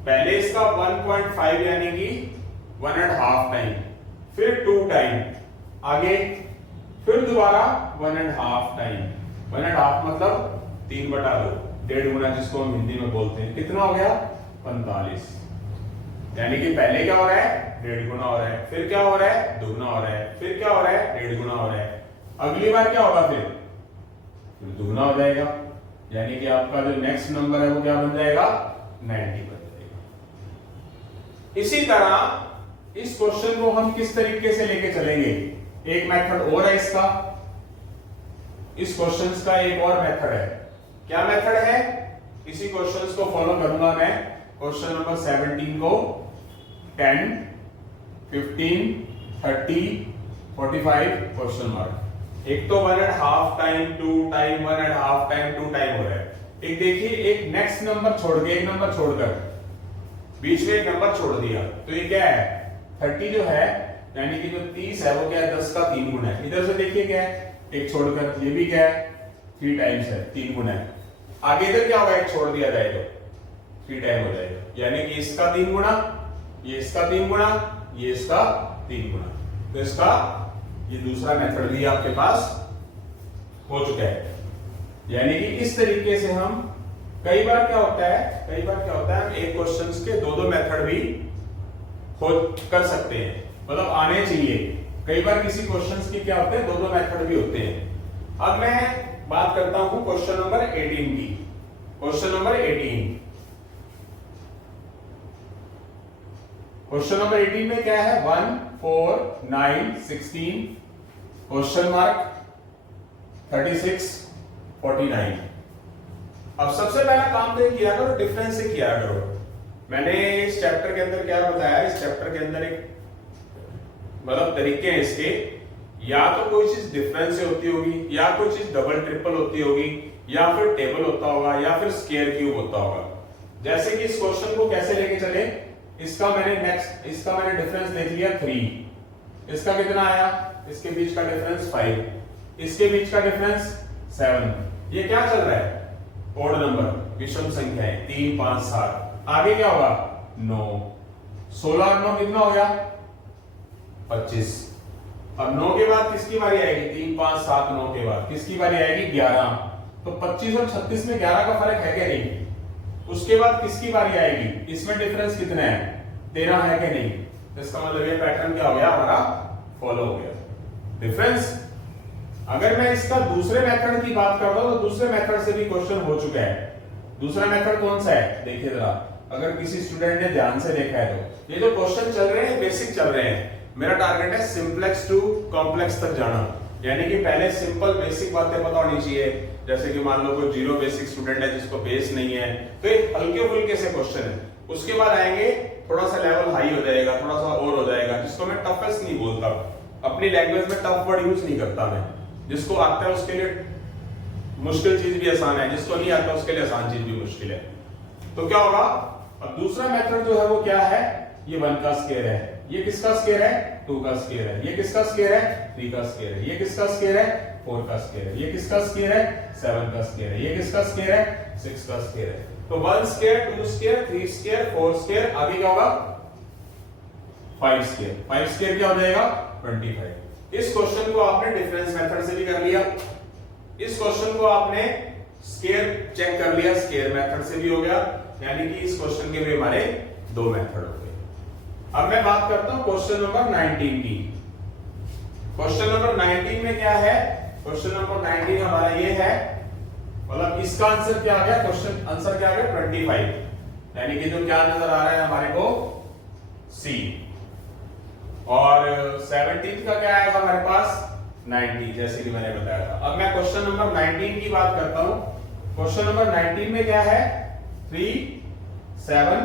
पहले इसका 1.5 यानी कि 1.5 टाइम, फिर 2 टाइम, आगे फिर दोबारा 1.5 टाइम, 1.5 मतलब 3/2, 1.5 गुना जिसको हम हिंदी में बोलते हैं, कितना हो गया 45। यानी कि पहले क्या हो रहा है, 1.5 गुना हो रहा है, फिर क्या हो रहा है, दुगना हो रहा है, फिर क्या हो रहा है, 1.5 गुना हो रहा है, अगली बार क्या होगा, फिर दुगना हो जाएगा। यानी कि आपका जो नेक्स्ट नंबर है वो क्या बन जाएगा, 90 बन जाएगा। इसी तरह इस क्वेश्चन को हम किस तरीके से लेके चलेंगे, एक मेथड और है इसका, इस क्वेश्चन का एक और मेथड है। क्या मेथड है, इसी क्वेश्चंस को फॉलो करूंगा मैं। क्वेश्चन नंबर 17 को 10, 15, 30, 45 क्वेश्चन मार्क। एक तो 1.5 टाइम 2 टाइम, 1.5 टाइम 2 टाइम हो रहा है। एक देखिए, एक नेक्स्ट नंबर छोड़ के, एक नंबर छोड़कर बीच में एक नंबर छोड़ दिया, तो ये क्या है 30 जो है, यानी कि जो 30 है वो क्या है 10 का 3 गुना है। इधर से देखिए क्या है, एक छोड़कर, ये भी क्या है 3 टाइम्स है, 3 गुना है। आगे इधर क्या होगा, एक छोड़ दिया जाए तो 3 टाइम हो जाएगा, यानी कि इसका 3 गुना, ये इसका 3 गुना, ये इसका 3 गुना। तो इसका ये दूसरा मेथड भी आपके पास हो चुका है। यानी कि इस तरीके से हम कई बार क्या होता है हम एक क्वेश्चंस के 2-2 मेथड भी कर सकते हैं, मतलब आने चाहिए। कई बार किसी क्वेश्चंस की क्या होते हैं 2-2 मेथड भी होते हैं। अब मैं बात करता हूं क्वेश्चन नंबर 18 की। क्वेश्चन नंबर 18, क्वेश्चन नंबर 18 में क्या है, 1 4 9 16 क्वेश्चन मार्क 36 49। अब सबसे पहला काम तो ये किया करो, डिफरेंस से किया करो। मैंने इस चैप्टर के अंदर क्या बताया, इस चैप्टर के अंदर एक मतलब तरीके हैं इसके, या तो कोई चीज डिफरेंस से होती होगी, या कोई चीज डबल ट्रिपल होती होगी, या फिर टेबल होता होगा, या फिर स्क्वायर क्यूब होता होगा। जैसे कि इस क्वेश्चन को कैसे लेके चले, इसका मैंने डिफरेंस देख लिया 3, इसका कितना आया, इसके बीच का डिफरेंस 5, इसके बीच का डिफरेंस 7। ये क्या चल रहा है, ओड नंबर, विषम संख्या है, 3 5 7। आगे क्या होगा, 9, 16 और 9 कितना हो गया, 25। अब 9 के बाद किसकी बारी आएगी, 3 5 7 9 के बाद किसकी बारी आएगी, 11। तो 25 और 36 में 11 का फर्क है क्या, नहीं। उसके बाद किसकी बारी आएगी, इसमें डिफरेंस कितना है, 13 है कि नहीं। तो इसका मतलब ये पैटर्न क्या हो गया, हमारा फॉलो हो गया। डिफरेंस, अगर मैं इसका दूसरे मेथड की बात कर रहा हूं तो दूसरे मेथड से भी क्वेश्चन हो चुका है। दूसरा मेथड कौन सा है, देखिए जरा, अगर किसी स्टूडेंट ने ध्यान से देखा है तो ये जो क्वेश्चन चल रहे हैं बेसिक चल रहे हैं। मेरा टारगेट है सिंपलेक्स टू कॉम्प्लेक्स तक जाना, यानी कि पहले सिंपल बेसिक बातें पता होनी चाहिए। जैसे कि मान लो कोई जीरो बेसिक स्टूडेंट है जिसको बेस नहीं है, तो एक हल्के फुल्के से क्वेश्चन है। उसके बाद आएंगे थोड़ा सा लेवल हाई हो जाएगा, थोड़ा सा और हो जाएगा, जिसको मैं टफेस्ट नहीं बोलता, अपनी लैंग्वेज में टफ वर्ड यूज नहीं करता मैं। जिसको आता है उसके लिए मुश्किल चीज भी आसान है, जिसको नहीं आता उसके लिए आसान चीज भी मुश्किल है। तो क्या होगा, अब दूसरा मेथड जो है वो क्या है, ये 1 का स्क्वायर है, ये किसका स्क्वायर है, 2 का स्क्वायर है, ये किसका स्क्वायर है, 3 का स्क्वायर है, ये किसका स्क्वायर है, 4 का स्क्वायर है, ये किसका स्क्वायर है, 7 का स्क्वायर है, ये किसका स्क्वायर है, 6 का स्क्वायर है। तो 1 स्क्वायर, 2 स्क्वायर, 3 स्क्वायर, 4 स्क्वायर, आगे क्या होगा, 5 स्क्वायर। 5 स्क्वायर क्या हो जाएगा, 25। इस क्वेश्चन को आपने डिफरेंस मेथड से भी कर लिया, इस क्वेश्चन को आपने स्क्वायर चेक कर लिया, स्क्वायर मेथड से भी हो गया, यानी कि इस क्वेश्चन के भी हमारे 2 मेथड हो गए। अब मैं बात करता हूं क्वेश्चन नंबर 19 की। क्वेश्चन नंबर 19 में क्या है, क्वेश्चन नंबर 19 हमारा ये है, मतलब इसका आंसर क्या आ गया, क्वेश्चन आंसर क्या आ गया, 25, यानी कि जो क्या नजर आ रहा है हमारे को, सी। और 17 का क्या आएगा हमारे पास, 90, जैसे कि मैंने बताया था। अब मैं क्वेश्चन नंबर 19 की बात करता हूं। क्वेश्चन नंबर 19 में क्या है, 3 7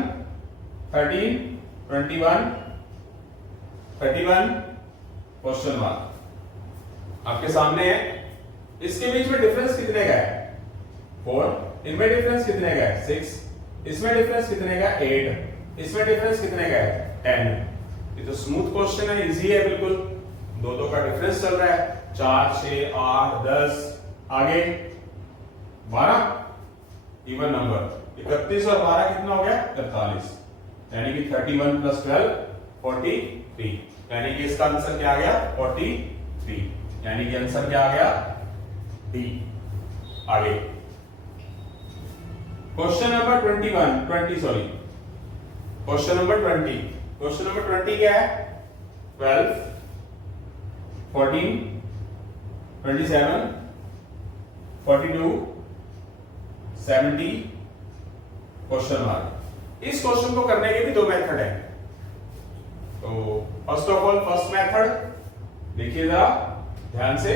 13 21 31 क्वेश्चन मार्क आपके सामने है। इसके बीच में डिफरेंस कितने का है, 4, इनमें डिफरेंस कितने का है, 6, इसमें डिफरेंस कितने का, 8, इसमें डिफरेंस कितने का है, 10। ये तो स्मूथ क्वेश्चन है, इजी है बिल्कुल। 2 का डिफरेंस चल रहा है, 4 6 8 10, आगे 12 इवन नंबर, 31 और 12 कितना हो गया, 43, यानी कि 31 + 12 43, यानी कि इसका आंसर क्या आ गया, 43, यानी कि आंसर क्या आ गया, डी। आगे क्वेश्चन नंबर क्वेश्चन नंबर 20 क्या है, 12 14 27 42 70 क्वेश्चन मार्क। इस क्वेश्चन को करने के भी 2 मेथड है। तो first of all first method देखिए जरा ध्यान से।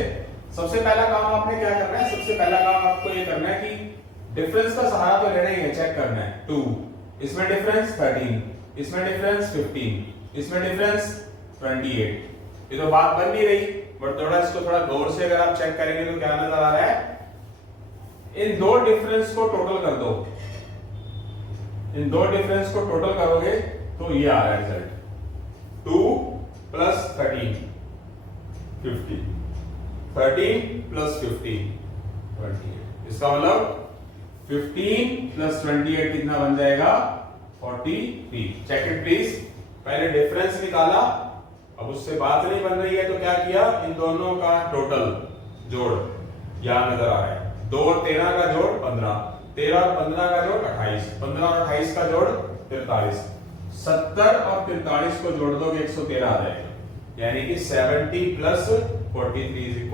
सबसे पहला काम आपने क्या करना है, सबसे पहला काम आपको ये करना है कि डिफरेंस का सहारा तो लेना ही है, चेक करना है। 2, इसमें डिफरेंस 13, इसमें डिफरेंस 15, इसमें डिफरेंस 28। ये तो बात बन नहीं रही, बट थोड़ा इसको थोड़ा गौर से अगर आप चेक करेंगे तो क्या नजर आ रहा है, इन 2 डिफरेंस को टोटल कर दो, इन 2 डिफरेंस को टोटल करोगे तो ये आ रहा है रिजल्ट, 2 + 13 50, 13 + 15 28। इसका मतलब 15 + 28 कितना बन जाएगा, 43। Check it please. पहले डिफरेंस निकाला, अब उससे बात नहीं बन रही है तो क्या किया, इन दोनों का टोटल जोड़ यहां नजर आ रहा है, 2 और 13 का जोड़ 15, 13 और 15 का जोड़ 28, 15 और 28 का जोड़ 43, 70 और 43 को जोड़ दोगे 113 आ जाएगा, यानी कि 70 + 43 =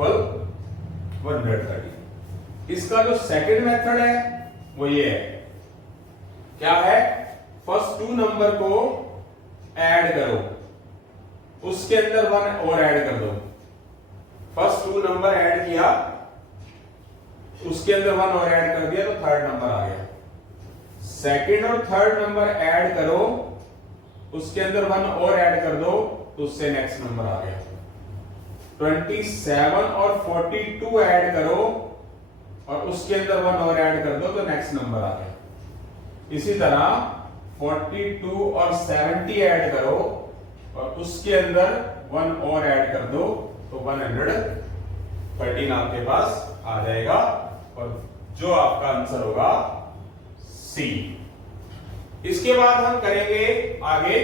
130। इसका जो सेकंड मेथड है वो ये है, क्या है, फर्स्ट 2 नंबर को ऐड करो, उसके अंदर 1 और ऐड कर दो। फर्स्ट 2 नंबर ऐड किया, उसके अंदर 1 और ऐड कर दिया तो थर्ड नंबर आ गया। सेकंड और थर्ड नंबर ऐड करो, उसके अंदर 1 और ऐड कर दो तो उससे नेक्स्ट नंबर आ गया। 27 और 42 ऐड करो और उसके अंदर 1 और ऐड कर दो तो नेक्स्ट नंबर आ गया। इसी तरह 42 और 70 ऐड करो और उसके अंदर 1 और ऐड कर दो तो 113 आपके पास आ जाएगा और जो आपका आंसर होगा सी। इसके बाद हम करेंगे आगे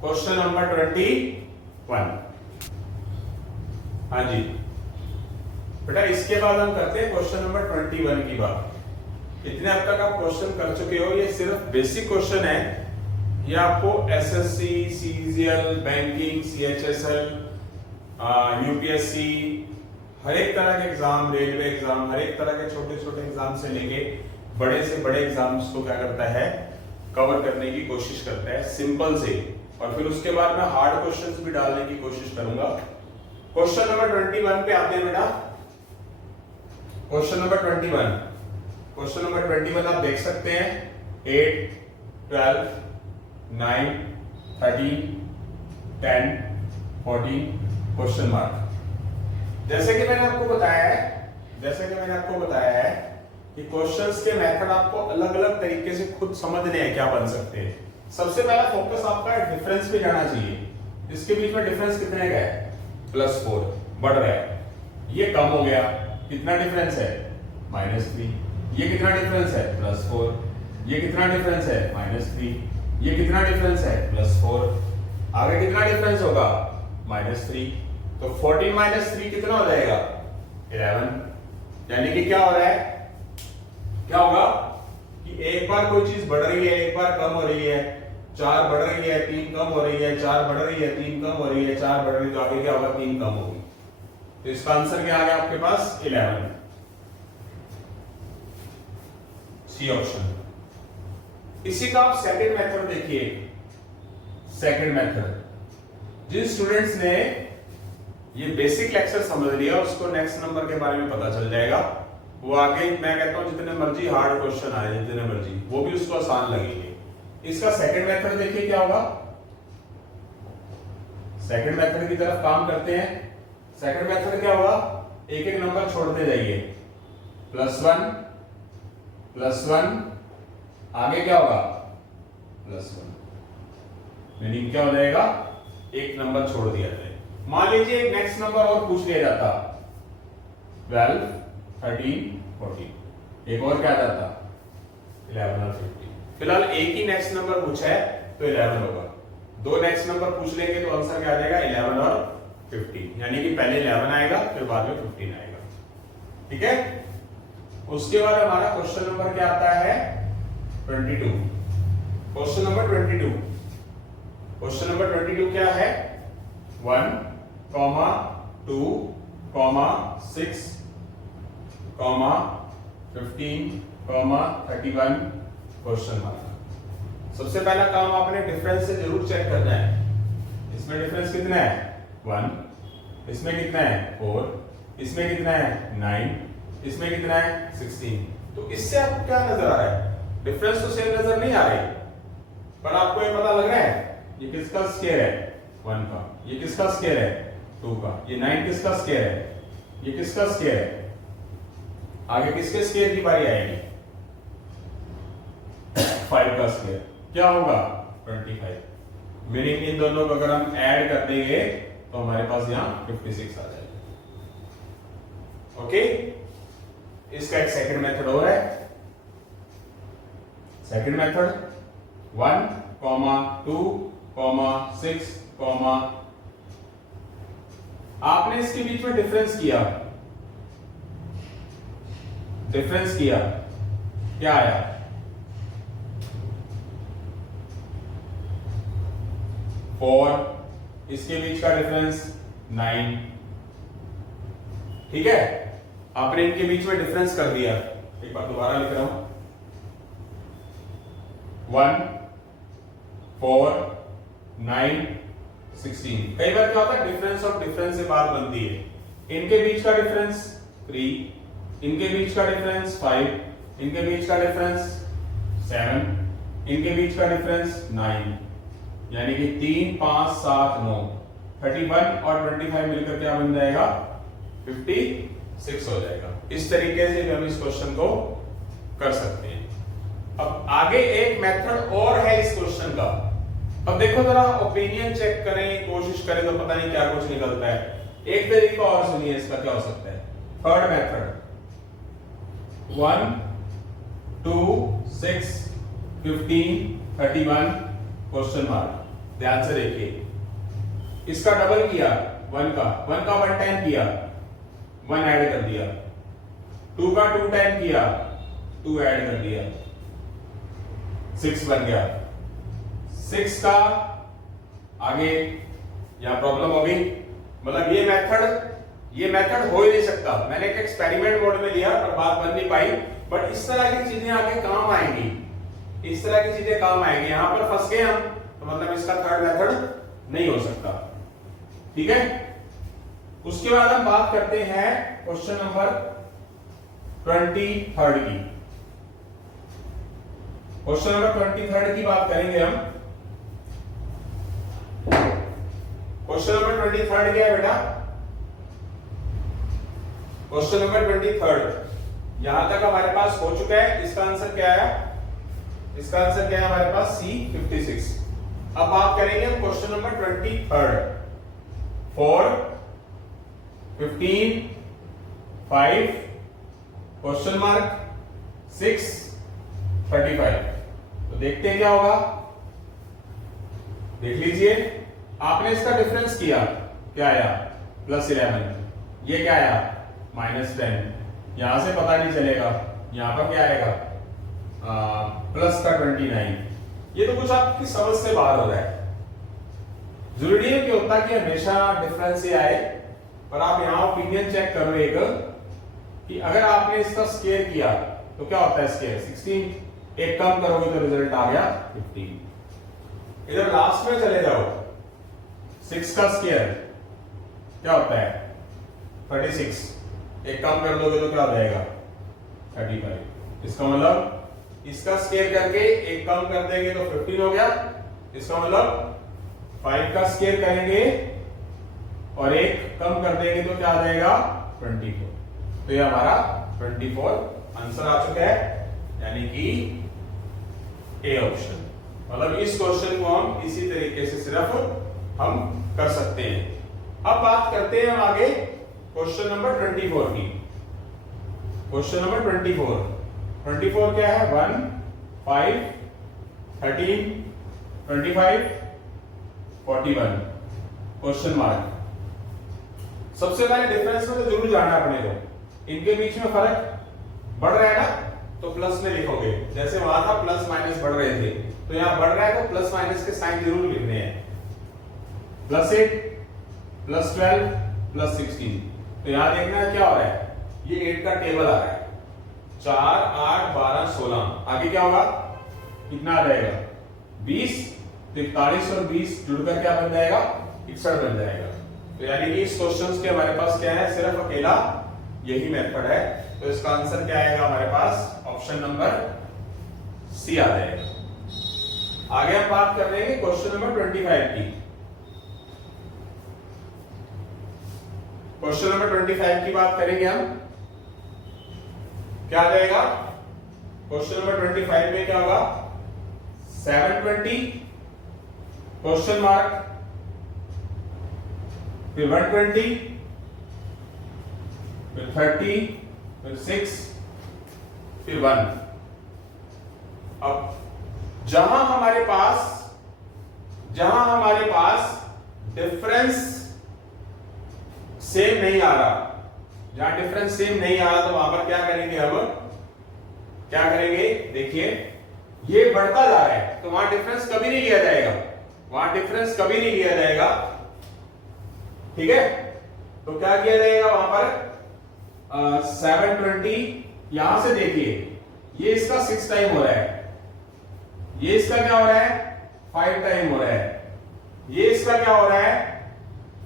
क्वेश्चन नंबर 21। हाँ जी बेटा, इसके बाद हम करते हैं क्वेश्चन नंबर 21 की बात। इतने अब तक आप क्वेश्चन कर चुके हो, ये सिर्फ बेसिक क्वेश्चन है। ये आपको SSC, CGL, banking, CHSL, UPSC, हर एक तरह के एग्जाम, रेलवे एग्जाम, हर एक तरह के छोटे छोटे एग्जाम से लेके बड़े से बड़े एग्जाम्स को क्या करता है, कवर करने की कोशिश करता है सिंपल से। और फिर उसके बाद मैं हार्ड क्वेश्चंस भी डालने की कोशिश करूंगा। क्वेश्चन नंबर 21 पे आते हैं बेटा। क्वेश्चन नंबर 21, क्वेश्चन नंबर 21 आप देख सकते हैं 8, 12, 9, 13, 10, 14 क्वेश्चन मार्क। जैसे कि मैंने आपको बताया है कि क्वेश्चंस के मेथड आपको अलग अलग तरीके से खुद समझने हैं क्या बन सकते हैं। सबसे पहला फोकस आपका डिफरेंस पे जाना चाहिए। इसके बीच में डिफरेंस कितने का है, +4 बढ़ रहा है, ये कम हो गया, कितना डिफरेंस है, -3, ये कितना डिफरेंस है, +4, ये कितना डिफरेंस है, -3, ये कितना डिफरेंस है, +4, आगे कितना डिफरेंस होगा, -3, तो 14 - 3 कितना हो जाएगा, 11। यानी कि क्या हो रहा है, क्या होगा कि एक बार कोई चीज बढ़ रही है, एक बार कम हो रही है, 4 बढ़ रही है, 3 कम हो रही है, 4 बढ़ रही है, 3 कम हो रही है, 4 बढ़ रही है, तो आगे क्या होगा, 3 कम होगी। तो इसका आंसर क्या आ गया आपके पास, 11, सी ऑप्शन। इसी का आप सेकंड मेथड देखिए। सेकंड मेथड, जिन स्टूडेंट्स ने ये बेसिक लेक्चर समझ लिया उसको नेक्स्ट नंबर के बारे में पता चल जाएगा। वो आगे मैं कहता हूं जितने मर्जी हार्ड क्वेश्चन आए, जितने मर्जी, वो भी उसको आसान लगेंगे। इसका सेकंड मेथड देखिए क्या होगा। सेकंड मेथड की तरफ काम करते हैं। सेकंड मेथड क्या होगा, एक एक नंबर छोड़ते जाइए, +1, +1, आगे क्या होगा, +1, मीनिंग क्या हो जाएगा, एक नंबर छोड़ दिया जाए। मान लीजिए एक नेक्स्ट नंबर और पूछ लिया जाता, 12, 13, 14, एक और क्या जाता, 11 और 15। फिलहाल एक ही नेक्स्ट नंबर पूछा है तो 11 होगा। 2 नेक्स्ट नंबर पूछ लेंगे तो आंसर क्या आ जाएगा, 11 और 15, यानी कि पहले 11 आएगा फिर बाद में 15 आएगा। ठीक है, उसके बाद हमारा क्वेश्चन नंबर क्या आता है, 22। क्वेश्चन नंबर 22, क्वेश्चन नंबर 22 क्या है, 1, 2, 6, 15, 31 क्वेश्चन मार्क। सबसे पहला काम आपने डिफरेंस से जरूर चेक करना है। इसमें डिफरेंस कितना है, 1, इसमें कितना है, 4, इसमें कितना है, 9, इसमें कितना है, 16। तो इससे आपको क्या नजर आ रहा है, डिफरेंस तो सेम नजर नहीं आ रही, पर आपको ये पता लग रहा है ये किसका स्क्वायर है, 1 का, ये किसका स्क्वायर है, 2 का, ये 9 किसका स्क्वायर है, ये किसका स्क्वायर है, आगे किसके स्क्वायर की बारी आएगी, 5 का स्क्वायर, क्या होगा, 25। मीनिंग इन दोनों को अगर हम ऐड कर देंगे तो हमारे पास यहां 56 आ जाएगा। ओके, इसका एक सेकंड मेथड और है। सेकंड मेथड 1, 2, 6, आपने इसके बीच में डिफरेंस किया, क्या आया, 4, इसके बीच का डिफरेंस 9। ठीक है, आपने इनके बीच में डिफरेंस कर दिया। एक बार दोबारा लिख रहा हूं, 1 4 9 16। कई बार क्या होता है डिफरेंस ऑफ डिफरेंस से बात बनती है। इनके बीच का डिफरेंस 3, इनके बीच का डिफरेंस 5, इनके बीच का डिफरेंस 7, इनके बीच का डिफरेंस 9, यानी कि 3 5 7 9, 31 और 25 मिलकर क्या बन जाएगा 56 हो जाएगा। इस तरीके से भी हम इस क्वेश्चन को कर सकते हैं। अब आगे एक मेथड और है इस क्वेश्चन का। अब देखो जरा ओपिनियन चेक करें, कोशिश करें तो पता नहीं क्या कुछ निकलता है। एक तरीका और सुनिए इसका क्या हो सकता है। Third method 1 2 6 15 31 question mark. ध्यान से देखिए, इसका डबल किया 1 का 1 टाइम किया, 1 ऐड कर दिया, 2 का 2 टाइम किया, 2 ऐड कर दिया, 6 बन गया। 6 का आगे यहां प्रॉब्लम हो गई, मतलब ये मेथड हो ही नहीं सकता। मैंने एक एक्सपेरिमेंट मोड में लिया पर बात बन नहीं पाई, बट इस तरह की चीजें आगे काम आएंगी, इस तरह की चीजें काम आएंगी। यहां पर फंस गए हम तो मतलब इसका थर्ड मेथड नहीं हो सकता। ठीक है, उसके बाद हम बात करते हैं क्वेश्चन नंबर 23 की। क्वेश्चन नंबर 23 की बात करेंगे हम। क्वेश्चन नंबर 23 क्या है बेटा? क्वेश्चन नंबर 23 यहां तक हमारे पास हो चुका है। इसका आंसर क्या है? इसका आंसर क्या है हमारे पास? C56। अब बात करेंगे क्वेश्चन नंबर 23 4 15 5 क्वेश्चन मार्क 6 35। तो देखते हैं क्या होगा। देख लीजिए, आपने इसका डिफरेंस किया, क्या आया? +11। ये क्या आया? -10। यहां से पता नहीं चलेगा, यहां पर क्या आएगा? प्लस का 29। ये तो कुछ आपकी समझ से बाहर हो रहा है। जरूरी है कि होता कि हमेशा डिफरेंस ही आए, पर आप यहां ओपिनियन चेक करो एक कि अगर आपने इसका स्क्वायर किया तो क्या होता है स्क्वायर? 16। एक कम करोगे तो रिजल्ट आ गया 15। इधर लास्ट में चले जाओ, 6 का स्क्वायर क्या होता है? 36। एक कम कर दोगे तो क्या हो जाएगा? 35। इसका मतलब इसका स्क्वायर करके एक कम कर देंगे तो 15 हो गया। इसका मतलब 5 का स्क्वायर करेंगे और एक कम कर देंगे तो क्या आ जाएगा? 24। तो ये हमारा 24 आंसर आ चुका है, यानी कि ए ऑप्शन। मतलब इस क्वेश्चन को हम इसी तरीके से सिर्फ हम कर सकते हैं। अब बात करते हैं हम आगे क्वेश्चन नंबर 24 की। क्वेश्चन नंबर 24 क्या है? 1 5 13 25 41 क्वेश्चन मार्क। सबसे पहले डिफरेंस में तो जरूर जानना अपने को, इनके बीच में फर्क बढ़ रहा है ना, तो प्लस में लिखोगे। जैसे वहां था प्लस माइनस बढ़ रहे थे, तो यहां बढ़ रहा है तो प्लस माइनस के साइन जरूर लिखने हैं। +8 +12 +16। तो यहां देखना है क्या हो रहा है, ये 8 का टेबल आ रहा है। 4 8 12 16। आगे क्या होगा? कितना आ जाएगा? 20। 43 और 20 जुड़कर क्या बन जाएगा? 61 बन जाएगा। तो यानी कि इस क्वेश्चन के हमारे पास क्या है? सिर्फ अकेला यही मेथड है। तो इसका आंसर क्या आएगा हमारे पास? ऑप्शन नंबर सी आ जाएगा। आगे हम बात कर रहे हैं क्वेश्चन नंबर 25 की। क्वेश्चन नंबर 25 की बात करेंगे हम। क्या आ जाएगा? क्वेश्चन नंबर 25 में क्या होगा? 720 क्वेश्चन मार्क, फिर 120, फिर 30, फिर 6, फिर 1। अब जहां हमारे पास डिफरेंस सेम नहीं आ रहा, जहां डिफरेंस सेम नहीं आ रहा, तो वहां पर क्या करेंगे? हम क्या करेंगे? देखिए, ये बढ़ता जा रहा है तो वहां डिफरेंस कभी नहीं लिया जाएगा, वहां डिफरेंस कभी नहीं लिया जाएगा। ठीक है, तो क्या किया जाएगा? वहां पर 720, यहां से देखिए ये इसका 6 टाइम हो रहा है, ये इसका क्या हो रहा है 5 टाइम हो रहा है, ये इसका क्या हो रहा है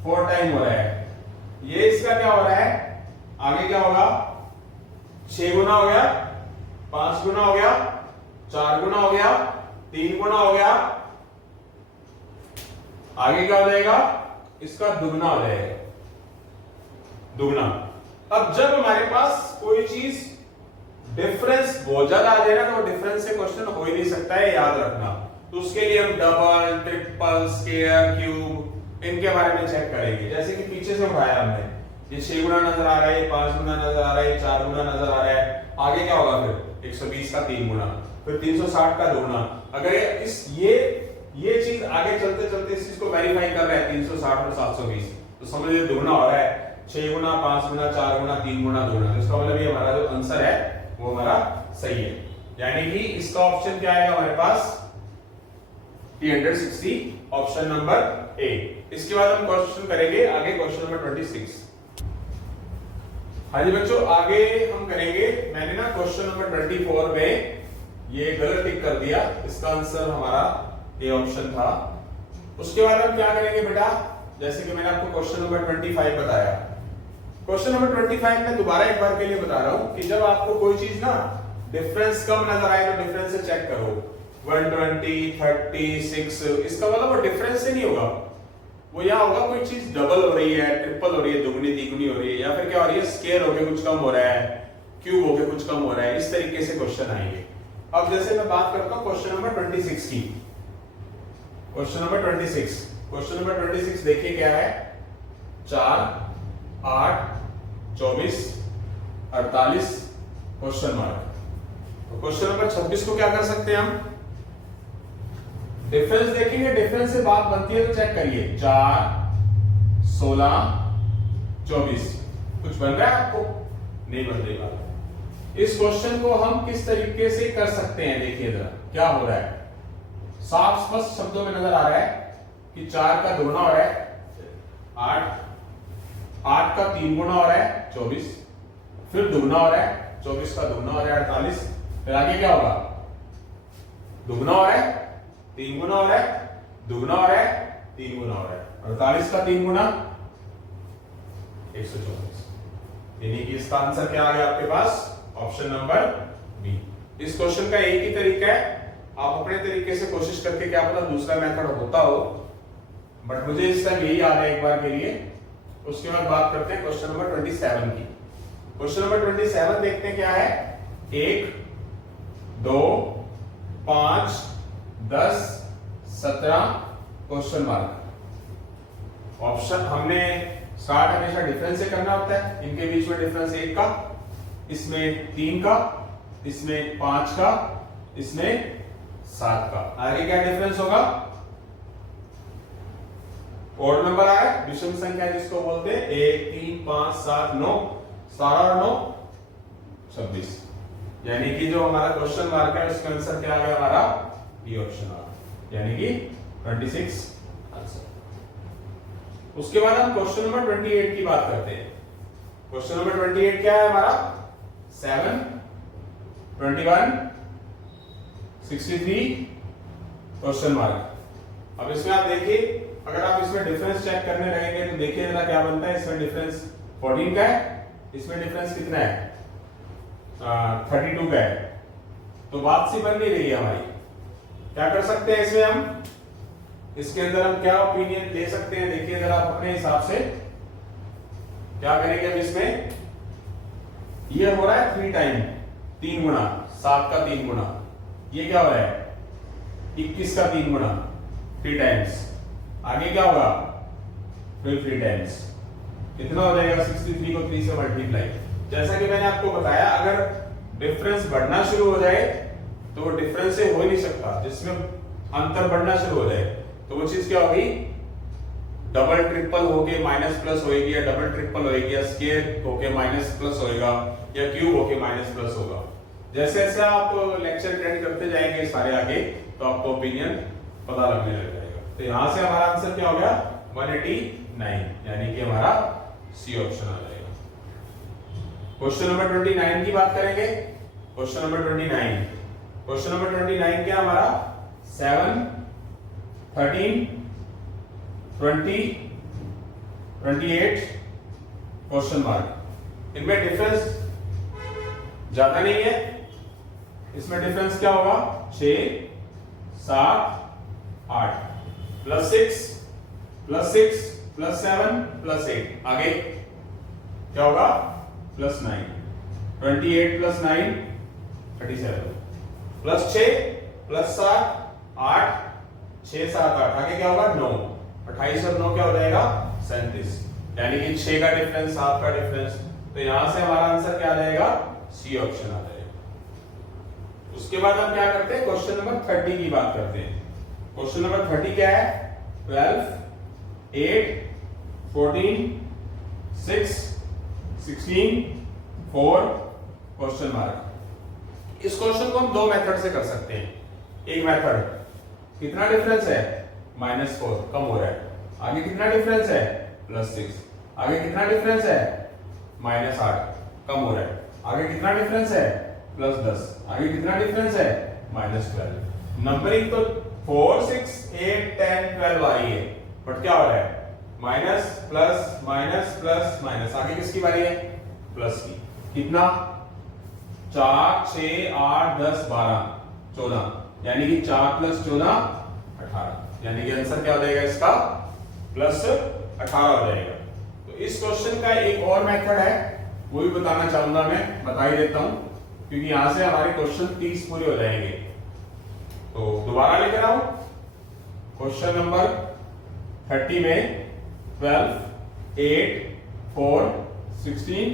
4 टाइम हो रहा है, ये इसका क्या हो रहा है, आगे क्या होगा 6 गुना हो गया, 5 गुना हो गया, 4 गुना हो गया, 3 गुना हो गया, आगे क्या हो जाएगा इसका दुगना हो जाएगा, दुगना। अब जब हमारे पास कोई चीज डिफरेंस बहुत ज्यादा आ जाए ना तो डिफरेंस से क्वेश्चन हो ही नहीं सकता है, याद रखना। तो उसके लिए हम डबल, ट्रिपल, स्क्वायर, क्यूब इनके बारे में चेक करेंगे। जैसे कि पीछे से उठाया हमने, ये 6 गुना नजर आ रहा है, 5 गुना नजर आ रहा है, 4 गुना नजर आ रहा है, आगे क्या होगा फिर 120 का 3 गुना, फिर 360 का 2 गुना। अगर ये चीज आगे चलते चलते इस चीज को वेरीफाई कर रहा है 360 और 720, तो समझ लीजिए दुगना हो रहा है, 6 गुना, 5 गुना, 4 गुना, 3 गुना, 2 गुना। इसका मतलब ये हमारा जो आंसर है वो हमारा सही है, यानी कि इसका ऑप्शन क्या आएगा हमारे पास 360, ऑप्शन नंबर ए। इसके बाद हम क्वेश्चन करेंगे आगे, क्वेश्चन नंबर 26। हाँ जी बच्चों, आगे हम करेंगे, मैंने ना क्वेश्चन नंबर 24 में ये गलत टिक कर दिया, इसका आंसर हमारा ए ऑप्शन था। उसके बाद हम क्या करेंगे बेटा, जैसे कि मैंने आपको क्वेश्चन नंबर 25 बताया, क्वेश्चन नंबर 25 में दोबारा एक बार के लिए बता रहा हूं कि जब आपको कोई चीज ना डिफरेंस कम नजर आए तो डिफरेंस से चेक करो, 120, 36, इसका मतलब वो डिफरेंस से नहीं होगा, वो यहाँ होगा कोई चीज डबल हो रही है, ट्रिपल हो रही है, दुगनी तिगुनी हो रही है, या फिर क्या हो रही है स्क्वायर होके कुछ कम हो रहा है, क्यूब होके कुछ कम हो रहा है, इस तरीके से क्वेश्चन आएंगे। अब जैसे मैं बात करता हूं क्वेश्चन नंबर 26 की, क्वेश्चन नंबर 26, क्वेश्चन नंबर 26 देखिए क्या है, 4, 8, 24, 48 क्वेश्चन मार्क। तो क्वेश्चन नंबर 26 को क्या कर सकते हैं हम, डिफरेंस देखेंगे, डिफरेंस से बात बनती है तो चेक करिए, 4, 16, 24, कुछ बन रहा है आपको, नहीं बन रही बात। इस क्वेश्चन को हम किस तरीके से कर सकते हैं, देखिए जरा क्या हो रहा है, साफ स्पष्ट शब्दों में नजर आ रहा है कि 4 का दुगना हो रहा है 8 का 3 गुना हो रहा है 24, फिर दुगना हो रहा है 24 का दुगना हो रहा है 48, फिर आगे क्या होगा, दुगना हो रहा है 3 गुना हो रहा है, दुगना हो रहा है 3 गुना हो रहा है, 48 का 3 गुना 124, यानी कि इसका आंसर क्या आ गया आपके पास, ऑप्शन नंबर बी। इस क्वेश्चन का एक ही तरीका है, आप अपने तरीके से कोशिश करके, क्या पता दूसरा मेथड होता हो, बट मुझे इस टाइम यही याद है एक बार के लिए। उसके बाद बात करते हैं क्वेश्चन नंबर 27 की। क्वेश्चन नंबर 27 देखते हैं क्या है, 1, 2, 5, 10, 17 क्वेश्चन मार्क। ऑप्शन हमने स्टार्ट हमेशा डिफरेंस से करना होता है, इनके बीच में डिफरेंस 1 का, इसमें 3 का, इसमें 5 का, इसमें 7 का, आगे क्या डिफरेंस होगा, ओड नंबर आया, विषम संख्या जिसको बोलते हैं, 1, 3, 5, 7, 9, 17 और 9 26, यानी कि जो हमारा क्वेश्चन मार्क है उसका आंसर क्या आ गया हमारा, डी ऑप्शन आ गया, यानी कि 26 आंसर। उसके बाद हम क्वेश्चन नंबर 28 की बात करते हैं। क्वेश्चन नंबर 28 क्या है हमारा, 7, 21, 63 क्वेश्चन मार्क। अब इसमें आप देखिए, अगर आप इसमें डिफरेंस चेक करने रहेंगे तो देखिए जरा क्या बनता है, इसमें डिफरेंस 14 का है, इसमें डिफरेंस कितना है 32 का है, तो बात सी बन नहीं रही है हमारी। क्या कर सकते हैं इसमें हम, इसके अंदर हम क्या ओपिनियन दे सकते हैं, देखिए जरा आप अपने हिसाब से क्या करेंगे। अब इसमें ये हो रहा है 3 टाइम, 3 गुना, 7 का 3 गुना, ये क्या हो रहा है 21 का 3 गुना 3 टाइम्स, आगे क्या होगा फिर 3 टाइम्स, कितना हो जाएगा 63 को 3 से मल्टीप्लाई। जैसा कि मैंने आपको बताया, अगर डिफरेंस बढ़ना शुरू हो जाए तो वो डिफरेंस से हो ही नहीं सकता, जिसमें अंतर बढ़ना शुरू हो जाए तो वो चीज क्या होगी, डबल ट्रिपल होके माइनस प्लस होएगी, या डबल ट्रिपल होएगी, या स्क्वायर होके माइनस प्लस होएगा, या क्यूब होके माइनस प्लस होगा। जैसे जैसे आप लेक्चर अटेंड करते जाएंगे सारे आगे, तो आपको ओपिनियन पता लगने लग जाएगा। तो यहां से हमारा आंसर क्या हो गया 189, यानी कि हमारा सी ऑप्शन आ जाएगा। क्वेश्चन नंबर 29 की बात करेंगे। क्वेश्चन नंबर 29, क्वेश्चन नंबर 29 क्या हमारा 7, 13, 20, 28 क्वेश्चन मार्क। इनमें डिफरेंस ज्यादा नहीं है, इसमें डिफरेंस क्या होगा 6, 7, 8 +6 +6 +7 +8 आगे क्या होगा +9, 28 +9 37 +6 +7 8 6 7 8 आगे क्या होगा 9, 28 और 9 क्या हो जाएगा 37, यानी कि 6 का डिफरेंस 7 का डिफरेंस। तो यहां से हमारा आंसर क्या आ जाएगा सी ऑप्शन आ जाएगा। उसके बाद हम क्या करते हैं क्वेश्चन नंबर 30 की बात करते हैं। क्वेश्चन नंबर 30 क्या है 12, 8, 14, 6, 16, 4 क्वेश्चन मार्क। इस क्वेश्चन को हम दो मेथड से कर सकते हैं। एक मेथड कितना डिफरेंस है -4 कम हो रहा है, आगे कितना डिफरेंस है +6, आगे कितना डिफरेंस है -8 कम हो रहा है, आगे कितना डिफरेंस है +10, आगे कितना डिफरेंस है -12। नंबरिंग तो 4, 6, 8, 10, 12 आ रही है, बट क्या हो रहा है minus plus minus plus minus. आगे किसकी बारी है प्लस की। कितना 4, 6, 8, 10, 12, 14, यानी कि 4 + 14 18, यानी कि आंसर क्या हो जाएगा इसका +18 हो जाएगा। तो इस क्वेश्चन का एक और मेथड है, वो भी बताना चाहूंगा, मैं बता ही देता हूं, क्योंकि यहां से हमारे क्वेश्चन 30 पूरे हो जाएंगे। तो दोबारा लेकर आओ क्वेश्चन नंबर 30 में 12, 8, 4, 16,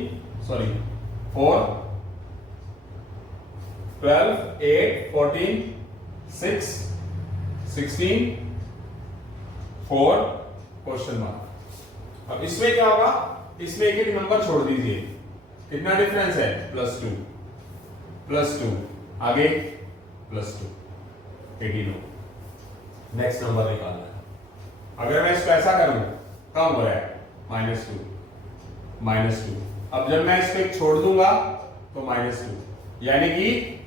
4, 12, 8, 14, 6, 16, 4 क्वेश्चन मार्क। अब इसमें क्या होगा, इसमें एक एक नंबर छोड़ दीजिए। कितना डिफरेंस है +2 आगे +2 18। नेक्स्ट नंबर निकालना है। अगर मैं इसको ऐसा करूं कम हो रहा है -2। अब जब मैं इसको एक छोड़ दूंगा तो -2, यानी कि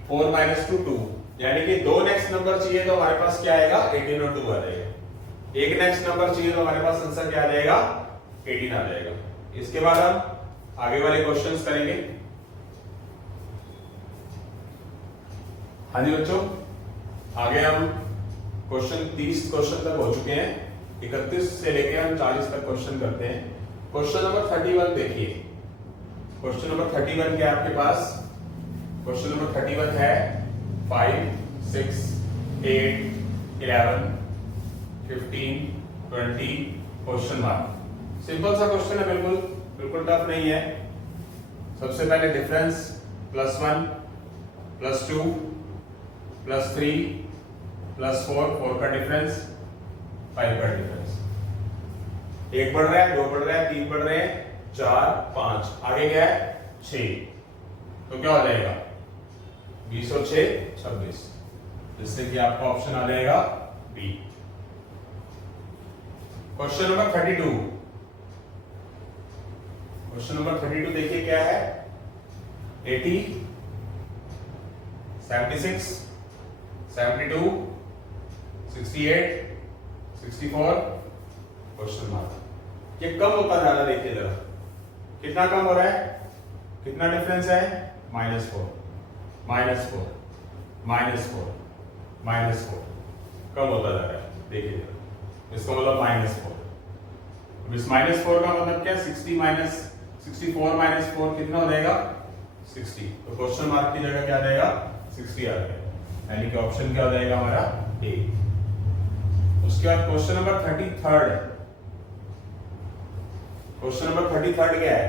4 - 2 2, यानी कि दो नेक्स्ट नंबर चाहिए तो हमारे पास क्या आएगा 18 और 2 आ जाएगा। एक नेक्स्ट नंबर चाहिए तो हमारे पास आंसर क्या आ जाएगा 18 आ जाएगा। इसके बाद हम आगे वाले क्वेश्चंस करेंगे। हाँ जी बच्चों, आगे हम क्वेश्चन 30 क्वेश्चन तक हो चुके हैं। 31 से लेके हम 40 तक क्वेश्चन करते हैं। क्वेश्चन नंबर 31 देखिए। क्वेश्चन नंबर 31 क्या है आपके पास? क्वेश्चन नंबर 31 है 5, 6, 8, 11, 15, 20 क्वेश्चन मार्क। सिंपल सा क्वेश्चन है, बिल्कुल टफ नहीं है। सबसे पहले डिफरेंस +1, +2, +3, +4, 4 का डिफरेंस, 5 का डिफरेंस। 1 बढ़ रहा है, 2 बढ़ रहा है, 3 बढ़ रहे हैं, 4, 5, आगे क्या है 6, तो क्या हो जाएगा 20 और 6 26, जिससे कि आपका ऑप्शन आ जाएगा B. Question number 32। Question number 32 देखिए क्या है 80, 76, 72, 68, 64 क्वेश्चन मार्क। ये कम होता जा रहा है, देखिए जरा कितना कम हो रहा है, कितना डिफरेंस है -4, -4, -4, -4, कम होता जा रहा है। देखिए जरा, इसका मतलब -4। अब इस -4 का मतलब क्या 64 -4 कितना हो जाएगा 60। तो क्वेश्चन मार्क की जगह क्या आ जाएगा 60 आ जाएगा, यानी कि ऑप्शन क्या हो जाएगा हमारा ए। उसके बाद क्वेश्चन नंबर 33। क्वेश्चन नंबर 33 क्या है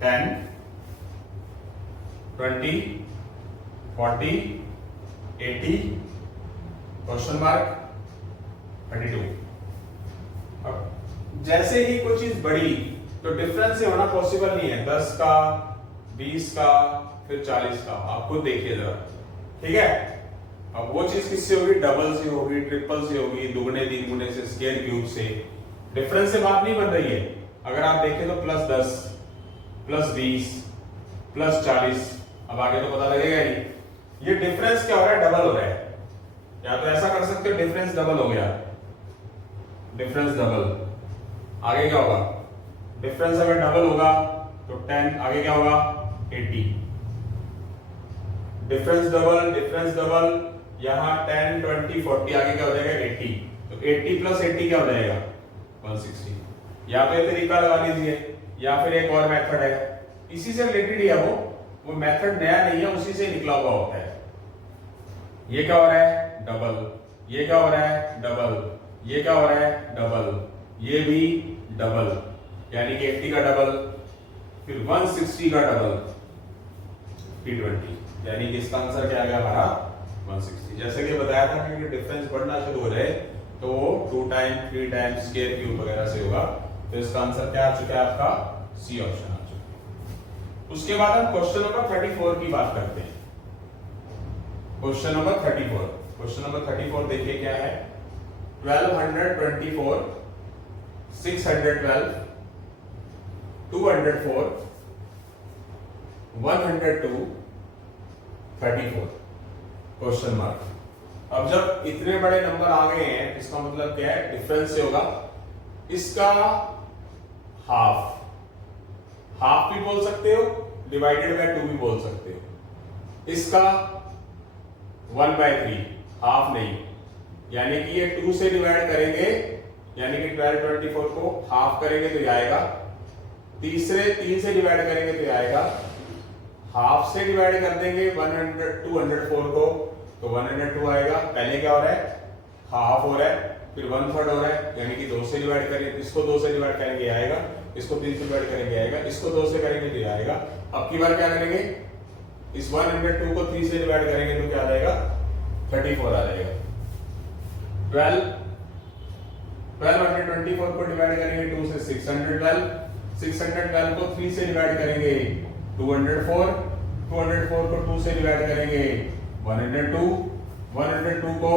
10, 20, 40, 80 क्वेश्चन मार्क 32। अब जैसे ही कोई चीज बढ़ी तो डिफरेंस से होना पॉसिबल नहीं है। 10 का, 20 का, फिर 40 का, आप खुद देखिए जरा, ठीक है। अब वो चीज किससे होगी, डबल से होगी, ट्रिपल से होगी, दुगने तिगुने से, स्क्वायर क्यूब से। डिफरेंस से बात नहीं बन रही है। अगर आप देखें तो +10, +20, प्लस 40, अब आगे तो पता लगेगा नहीं। ये डिफरेंस क्या हो रहा है, डबल हो रहा है। या तो ऐसा कर सकते हो डिफरेंस डबल हो गया, डिफरेंस डबल। आगे क्या होगा, डिफरेंस अगर डबल होगा तो 10, आगे क्या होगा 80। डिफरेंस डबल, यहां 10 20 40, आगे क्या हो जाएगा 80। तो 80 प्लस 80 क्या हो जाएगा 160। या तो ये तरीका लगा लीजिए, या फिर एक और मेथड है, इसी से रिलेटेड ही है वो मेथड नया नहीं है, उसी से निकला हुआ होता है। ये क्या हो रहा है डबल, ये क्या हो रहा है डबल, ये क्या हो रहा है डबल, ये भी डबल, यानी कि 80 का डबल, फिर 160 का डबल, फिर 20, यानी कि इसका आंसर क्या आ गया हमारा 160। जैसे कि बताया था कि डिफरेंस बढ़ना शुरू हो जाए तो 2 टाइम 3 टाइम स्क्वायर क्यूब वगैरह से होगा। तो इसका आंसर क्या आ चुका है आपका सी ऑप्शन आ चुका है। उसके बाद हम क्वेश्चन नंबर 34 की बात करते हैं। क्वेश्चन नंबर 34 देखिए क्या है। 1224 612 204 102 34 क्वेश्चन मार्क। अब जब इतने बड़े नंबर आ गए हैं, इसका मतलब क्या है, डिफरेंस से होगा इसका हाफ भी बोल सकते हो, डिवाइडेड बाय 2 भी बोल सकते हो। इसका 1/3 हाफ नहीं, यानी कि ये 2 से डिवाइड करेंगे, यानी कि 1224 को हाफ करेंगे तो ये आएगा, तीसरे 3 से डिवाइड करेंगे तो ये आएगा, हाफ से डिवाइड कर देंगे 204 को तो 102 आएगा। पहले क्या हो रहा है, हाफ हो रहा है, फिर 1/3 हो रहा है, यानी कि 2 से डिवाइड करेंगे, इसको 2 से डिवाइड करेंगे आएगा, इसको 3 से डिवाइड करेंगे आएगा, इसको 2 से करेंगे तो आएगा। अब की बार क्या करेंगे, इस 102 को 3 से डिवाइड करेंगे तो क्या आ जाएगा 34 आ जाएगा। 1224 को डिवाइड करेंगे 2 से 612 को 3 से डिवाइड करेंगे 204 को 2 से डिवाइड करेंगे 102 को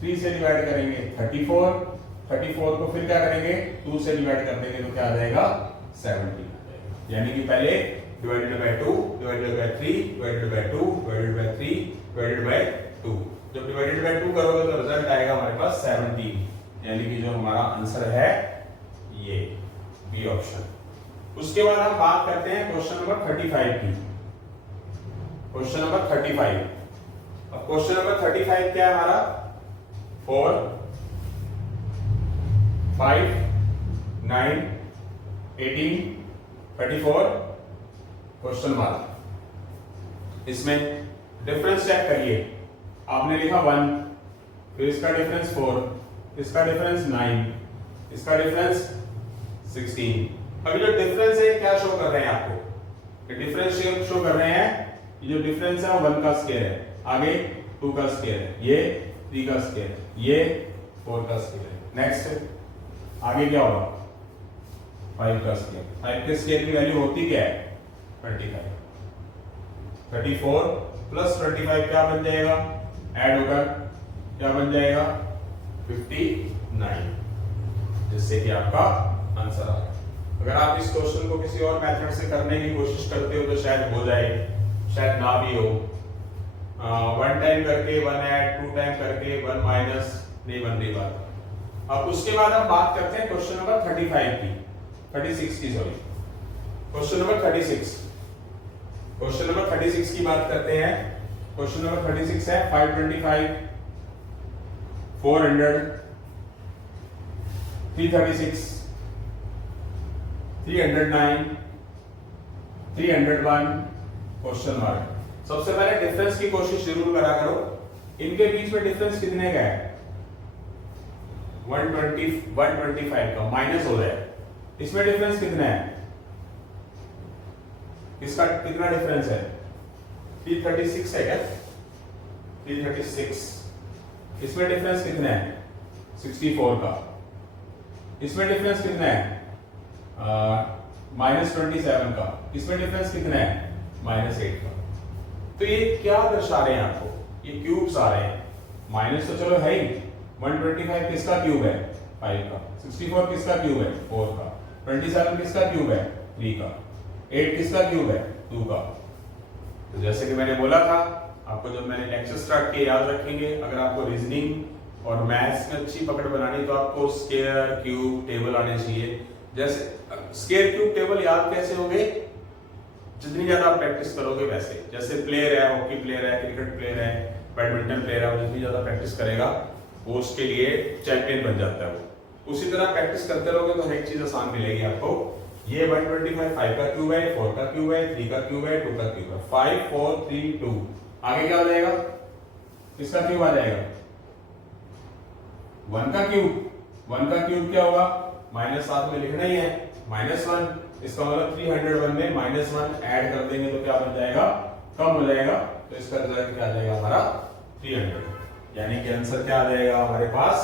3 से डिवाइड करेंगे 34 को फिर क्या करेंगे 2 से डिवाइड कर देंगे तो क्या आ जाएगा 70, यानी कि पहले divided by 2 divided by 3 divided by 2 divided by 3 divided by 2। जब डिवाइडेड बाय 2 करोगे तो रिजल्ट आएगा हमारे पास 70, यानी कि जो हमारा आंसर है ये बी ऑप्शन। उसके बाद हम बात करते हैं क्वेश्चन नंबर 35 की। क्वेश्चन नंबर 35, अब क्वेश्चन नंबर 35 क्या है हमारा, 4 5 9 18 34 क्वेश्चन मार्क। इसमें डिफरेंस चेक करिए, आपने लिखा 1, फिर इसका डिफरेंस 4, इसका डिफरेंस 9, इसका डिफरेंस 16। अभी जो डिफरेंस है क्या शो कर रहे हैं आपको, डिफरेंस शो कर रहे हैं, ये जो डिफरेंस है वो 1 का स्क्वायर है, आगे 2 का स्क्वायर है, ये 3 का स्क्वायर है, ये 4 का स्क्वायर है। नेक्स्ट आगे क्या होगा 5 का स्क्वायर, 5 के स्क्वायर की वैल्यू होती क्या है 25। 34 प्लस 25 क्या बन जाएगा, ऐड होकर क्या बन जाएगा 59, जिससे कि आपका आंसर आ गया। अगर आप इस क्वेश्चन को किसी और मेथड से करने की कोशिश करते हो तो शायद हो जाए, शायद ना भी हो। 1 टाइम करके 1 ऐड, 2 टाइम करके 1 माइनस नहीं बन रही बात। अब उसके बाद हम बात करते हैं क्वेश्चन नंबर 36 की, sorry question number 36। Question number 36 की बात करते हैं। क्वेश्चन नंबर 36 है 525 400 336 309 301 क्वेश्चन मार्क। सबसे पहले डिफरेंस की कोशिश जरूर करा करो, इनके बीच में डिफरेंस कितने का है 125 का, माइनस हो रहा है, इसमें डिफरेंस कितना है, इसका कितना डिफरेंस है 336 है क्या 336, इसमें डिफरेंस कितना है 64 का, इसमें डिफरेंस कितना है -27 का, इसमें डिफरेंस कितना है -8 का। तो ये क्या दर्शा रहे हैं आपको, ये क्यूब्स आ रहे हैं, माइनस तो चलो है ही, 125 किसका क्यूब है 5 का, 64 किसका क्यूब है 4 का, 27 किसका क्यूब है 3 का, 8 किसका क्यूब है 2 का, तो जैसे कि मैंने बोला था आपको, जब मैंने लेक्चर स्टार्ट किया, याद रखेंगे, अगर आपको रीजनिंग और मैथ्स में अच्छी पकड़ बनानी तो आपको स्क्वायर क्यूब टेबल आने चाहिए। जैसे स्क्वायर क्यूब टेबल याद कैसे होंगे, जितनी ज्यादा आप प्रैक्टिस करोगे वैसे। जैसे प्लेयर है, हॉकी प्लेयर है, क्रिकेट प्लेयर है, बैडमिंटन प्लेयर है, वो जितनी ज्यादा प्रैक्टिस करेगा वो उसके लिए चैंपियन बन जाता है वो। उसी तरह प्रैक्टिस करते रहोगे तो हर एक चीज आसान मिलेगी आपको। ये 125 5 का क्यूब है, 4 का क्यूब है, 3 का क्यूब है, 2 का क्यूब है। 5 4 3 2 आगे क्या हो जाएगा, किसका क्यूब आ जाएगा, 1 का क्यूब। 1 का क्यूब क्या होगा, माइनस साथ में लिखना ही है, -1। इसका मतलब 301 में -1 ऐड कर देंगे तो क्या बन जाएगा, कम हो जाएगा। तो इसका रिजल्ट क्या आ जाएगा हमारा 300, यानी कि आंसर क्या आ जाएगा हमारे पास,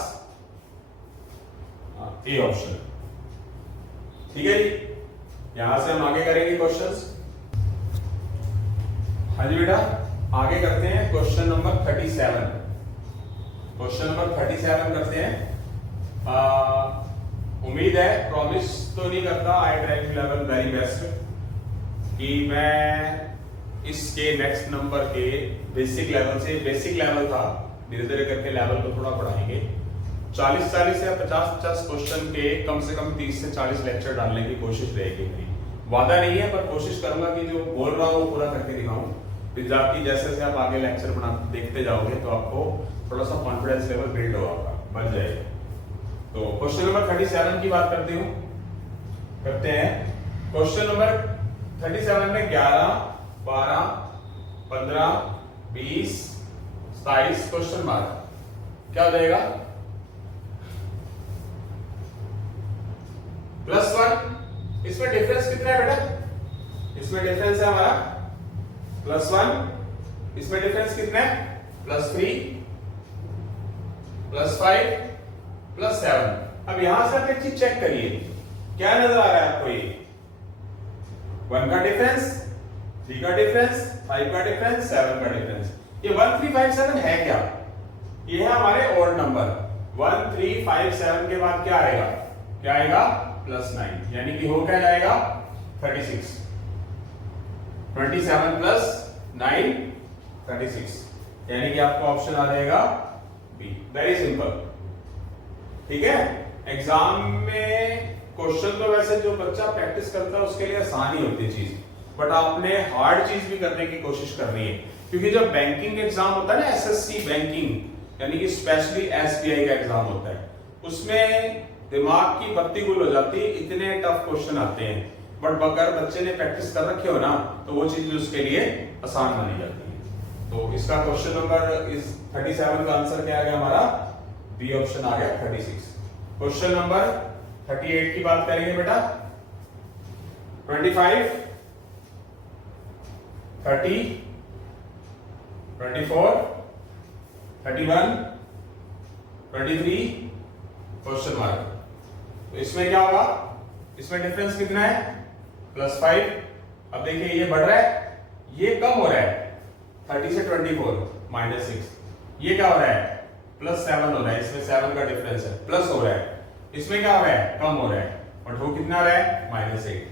ए ऑप्शन। ठीक है जी, यहां से हम आगे करेंगे क्वेश्चंस। हाँ जी बेटा, आगे करते हैं क्वेश्चन नंबर 37। क्वेश्चन नंबर 37 करते हैं। उम्मीद है, प्रॉमिस तो नहीं करता, I try to level very best, कि मैं इसके नेक्स्ट नंबर के बेसिक लेवल से, बेसिक लेवल था, धीरे धीरे करके लेवल को थोड़ा बढ़ाएंगे। 40 या 50 क्वेश्चन के कम से कम 30 से 40 लेक्चर डालने की कोशिश रहेगी मेरी। वादा नहीं है, पर कोशिश करूंगा कि जो बोल रहा हूँ वो पूरा करके दिखाऊं। विद्यार्थी जैसे जैसे आप आगे लेक्चर बना देखते जाओगे तो आपको थोड़ा सा कॉन्फिडेंस लेवल बिल्ड होगा, बढ़ जाएगा। तो क्वेश्चन नंबर 37 की बात करते हैं। क्वेश्चन नंबर 37 में 11 12 15 20 27 क्वेश्चन मार्क क्या हो जाएगा, +1। इसमें डिफरेंस कितना है बेटा, इसमें डिफरेंस है हमारा +1। इसमें डिफरेंस कितना है, +3 +5 +7। अब यहां से आप एक चीज चेक करिए, क्या नजर आ रहा है आपको, ये 1 का डिफरेंस, 3 का डिफरेंस, 5 का डिफरेंस, 7 का डिफरेंस। ये 1 3 5 7 है क्या, ये है हमारे ऑड नंबर। 1 3 5 7 के बाद क्या आएगा, क्या आएगा, +9, यानी कि हो क्या जाएगा 36। 27 + 9 36, यानी कि आपका ऑप्शन आ जाएगा बी। वेरी सिंपल, ठीक है। एग्जाम में क्वेश्चन तो वैसे जो बच्चा प्रैक्टिस करता है उसके लिए आसान ही होती है चीज, बट आपने हार्ड चीज भी करने की कोशिश करनी है, क्योंकि जब बैंकिंग एग्जाम होता है ना, एसएससी बैंकिंग, यानी कि स्पेशली एसबीआई का एग्जाम होता है, उसमें दिमाग की बत्ती गुल हो जाती है, इतने टफ क्वेश्चन आते हैं। बट अगर बच्चे ने प्रैक्टिस कर रखे हो ना तो वो चीज उसके लिए आसान मानी जाती है। तो इसका क्वेश्चन नंबर इस 37 का आंसर क्या आ गया हमारा, बी ऑप्शन आ गया 36। क्वेश्चन नंबर 38 की बात करेंगे बेटा। 25 30 24 31 23 क्वेश्चन मार्क। तो इसमें क्या होगा, इसमें डिफरेंस कितना है, +5। अब देखिए ये बढ़ रहा है, ये कम हो रहा है, 30 से 24 -6। ये क्या हो रहा है, +7 हो रहा है, इसमें 7 का डिफरेंस है, प्लस हो रहा है। इसमें क्या हो रहा है, कम हो रहा है, और वो कितना हो रहा है, -8।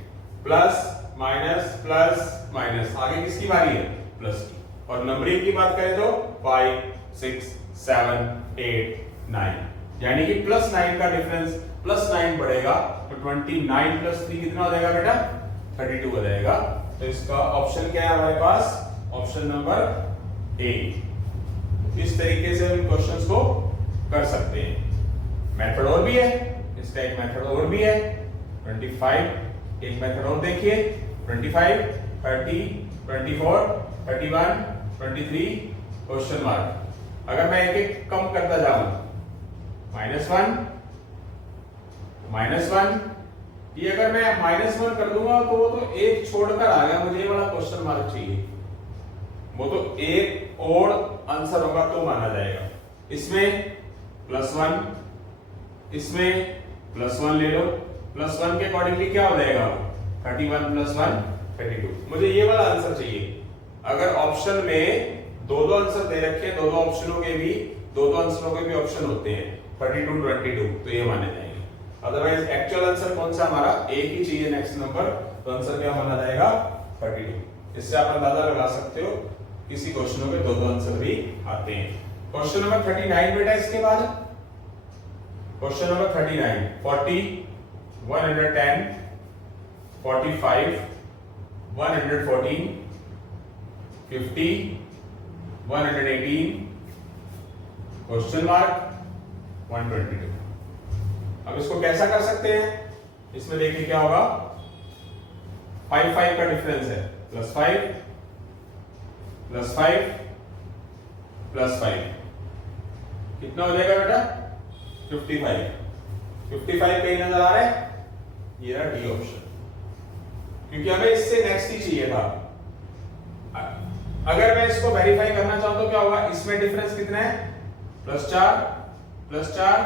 प्लस माइनस प्लस माइनस, आगे किसकी बारी है, प्लस की। और नंबरिंग की बात करें तो 5 6 7 8 9, यानी कि +9 का डिफरेंस, +9 बढ़ेगा तो 29 + 3 कितना हो जाएगा बेटा, 32 हो जाएगा। तो इसका ऑप्शन क्या है हमारे पास, ऑप्शन नंबर ए। इस तरीके से हम क्वेश्चंस को कर सकते हैं। मेथड और भी है, इसका एक मेथड और भी है 25, एक मेथड और देखिए 25 30 24 31 23 क्वेश्चन मार्क। अगर मैं एक एक कम करता जाऊं, -1 ये अगर मैं -1 कर दूंगा तो वो तो एक छोड़कर आ गया, मुझे ये वाला क्वेश्चन मार्क चाहिए, वो तो एक और आंसर होगा तो माना जाएगा। इसमें +1, इसमें +1 ले लो, +1 के अकॉर्डिंगली क्या हो जाएगा, 31 + 1 32। मुझे ये वाला आंसर चाहिए। अगर ऑप्शन में दो आंसर दे रखे हैं, दो ऑप्शनों के भी दो आंसरों के भी ऑप्शन होते हैं 32 22, तो ये माने जाएंगे। अदरवाइज एक्चुअल आंसर कौन सा हमारा, एक ही चाहिए नेक्स्ट नंबर, तो आंसर क्या माना जाएगा 32। इससे आप अंदाजा लगा सकते हो किसी क्वेश्चनों के दो आंसर भी आते हैं। क्वेश्चन नंबर 39 बेटा इसके बाद क्वेश्चन नंबर 39 40 110 45 114 50 118 क्वेश्चन मार्क 122। अब इसको कैसा कर सकते हैं, इसमें देखिए क्या होगा, 5 5 का डिफरेंस है, +5 +5 +5 कितना हो जाएगा बेटा 55। 55 कहीं नजर आ रहा है, ये रहा डी ऑप्शन, क्योंकि हमें इससे नेक्स्ट ही चाहिए था। अगर मैं इसको वेरीफाई करना चाहूं तो क्या होगा, इसमें डिफरेंस कितना है, +4 +4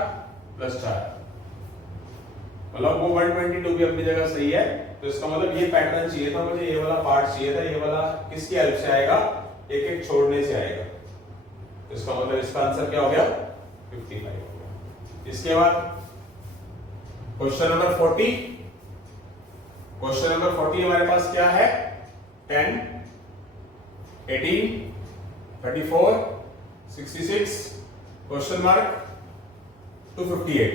+4, मतलब वो 122 भी अपनी जगह सही है। तो इसका मतलब ये पैटर्न चाहिए था मुझे, ये वाला पार्ट चाहिए था, ये वाला किसकी हेल्प से आएगा, एक एक छोड़ने से आएगा। तो इसका मतलब इसका आंसर क्या हो गया 55 हो गया। इसके बाद क्वेश्चन नंबर 40, क्वेश्चन नंबर 40 हमारे पास क्या है, 10 18 34 66 क्वेश्चन मार्क 258।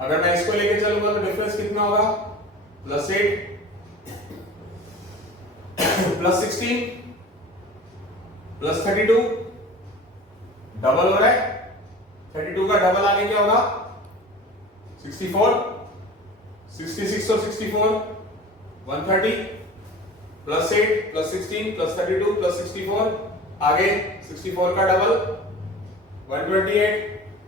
अगर मैं इसको लेके चलूंगा तो डिफरेंस कितना होगा, +8 +16 +32, डबल हो रहा है, 32 का डबल आगे क्या होगा 64, 66 और 64 130 +8 +16 +32 +64, आगे 64 का डबल 128,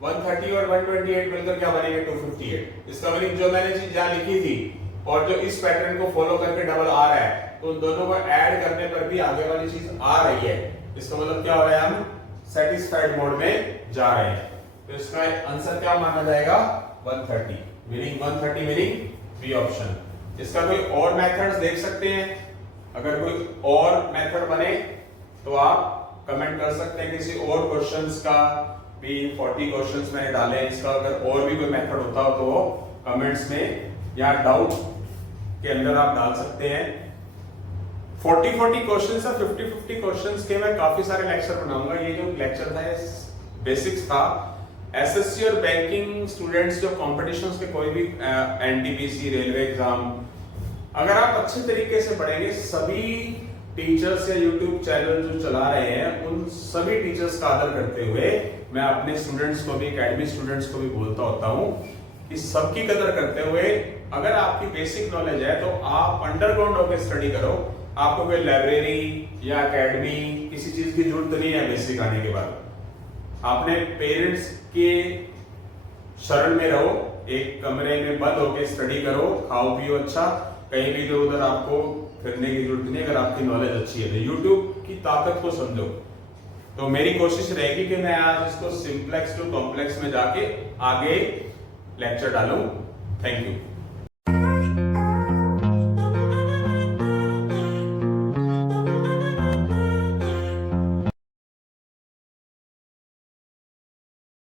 130 और 128 मिलकर क्या बनेंगे 258। इसका मीनिंग जो मैंने चीज जहां लिखी थी और जो इस पैटर्न को फॉलो करके डबल आ रहा है, तो उन दोनों को ऐड करने पर भी आगे वाली चीज आ रही है। इसका मतलब क्या हो रहा है, हम सेटिस्फाइड मोड में जा रहे हैं। तो इसका आंसर क्या माना जाएगा 130, मीनिंग 130 मीनिंग बी ऑप्शन। इसका कोई और मेथड्स देख सकते हैं, अगर कोई और मेथड बने तो आप कमेंट कर सकते हैं किसी और क्वेश्चंस का भी। 40 क्वेश्चंस मैंने डाले हैं, इसका अगर और भी कोई मेथड होता हो तो कमेंट्स में या डाउट के अंदर आप डाल सकते हैं। 40 क्वेश्चंस या 50 क्वेश्चंस के मैं काफी सारे लेक्चर बनाऊंगा। ये जो लेक्चर था बेसिक्स था, एसएससी और बैंकिंग स्टूडेंट्स जो कॉम्पिटिशन्स के कोई भी एनटीपीसी रेलवे एग्जाम, अगर आप अच्छे तरीके से पढ़ेंगे, सभी टीचर्स या यूट्यूब चैनल जो चला रहे हैं उन सभी टीचर्स का आदर करते हुए मैं अपने स्टूडेंट्स को भी, एकेडमी स्टूडेंट्स को भी बोलता होता हूं कि सबकी कदर करते हुए अगर आपकी बेसिक नॉलेज है तो आप अंडरग्राउंड होकर स्टडी करो। आपको कोई लाइब्रेरी या एकेडमी किसी चीज की जरूरत नहीं है। बेसिक आने के बाद आपने पेरेंट्स के शरण में रहो, एक कमरे में बंद होकर स्टडी करो, खाओ पियो अच्छा, कहीं भी इधर उधर आपको फिरने की जरूरत नहीं। अगर आपकी नॉलेज अच्छी है तो यूट्यूब की ताकत को समझो। तो मेरी कोशिश रहेगी कि मैं आज इसको सिंप्लेक्स टू कॉम्प्लेक्स में जाके आगे लेक्चर डालूं। Thank you.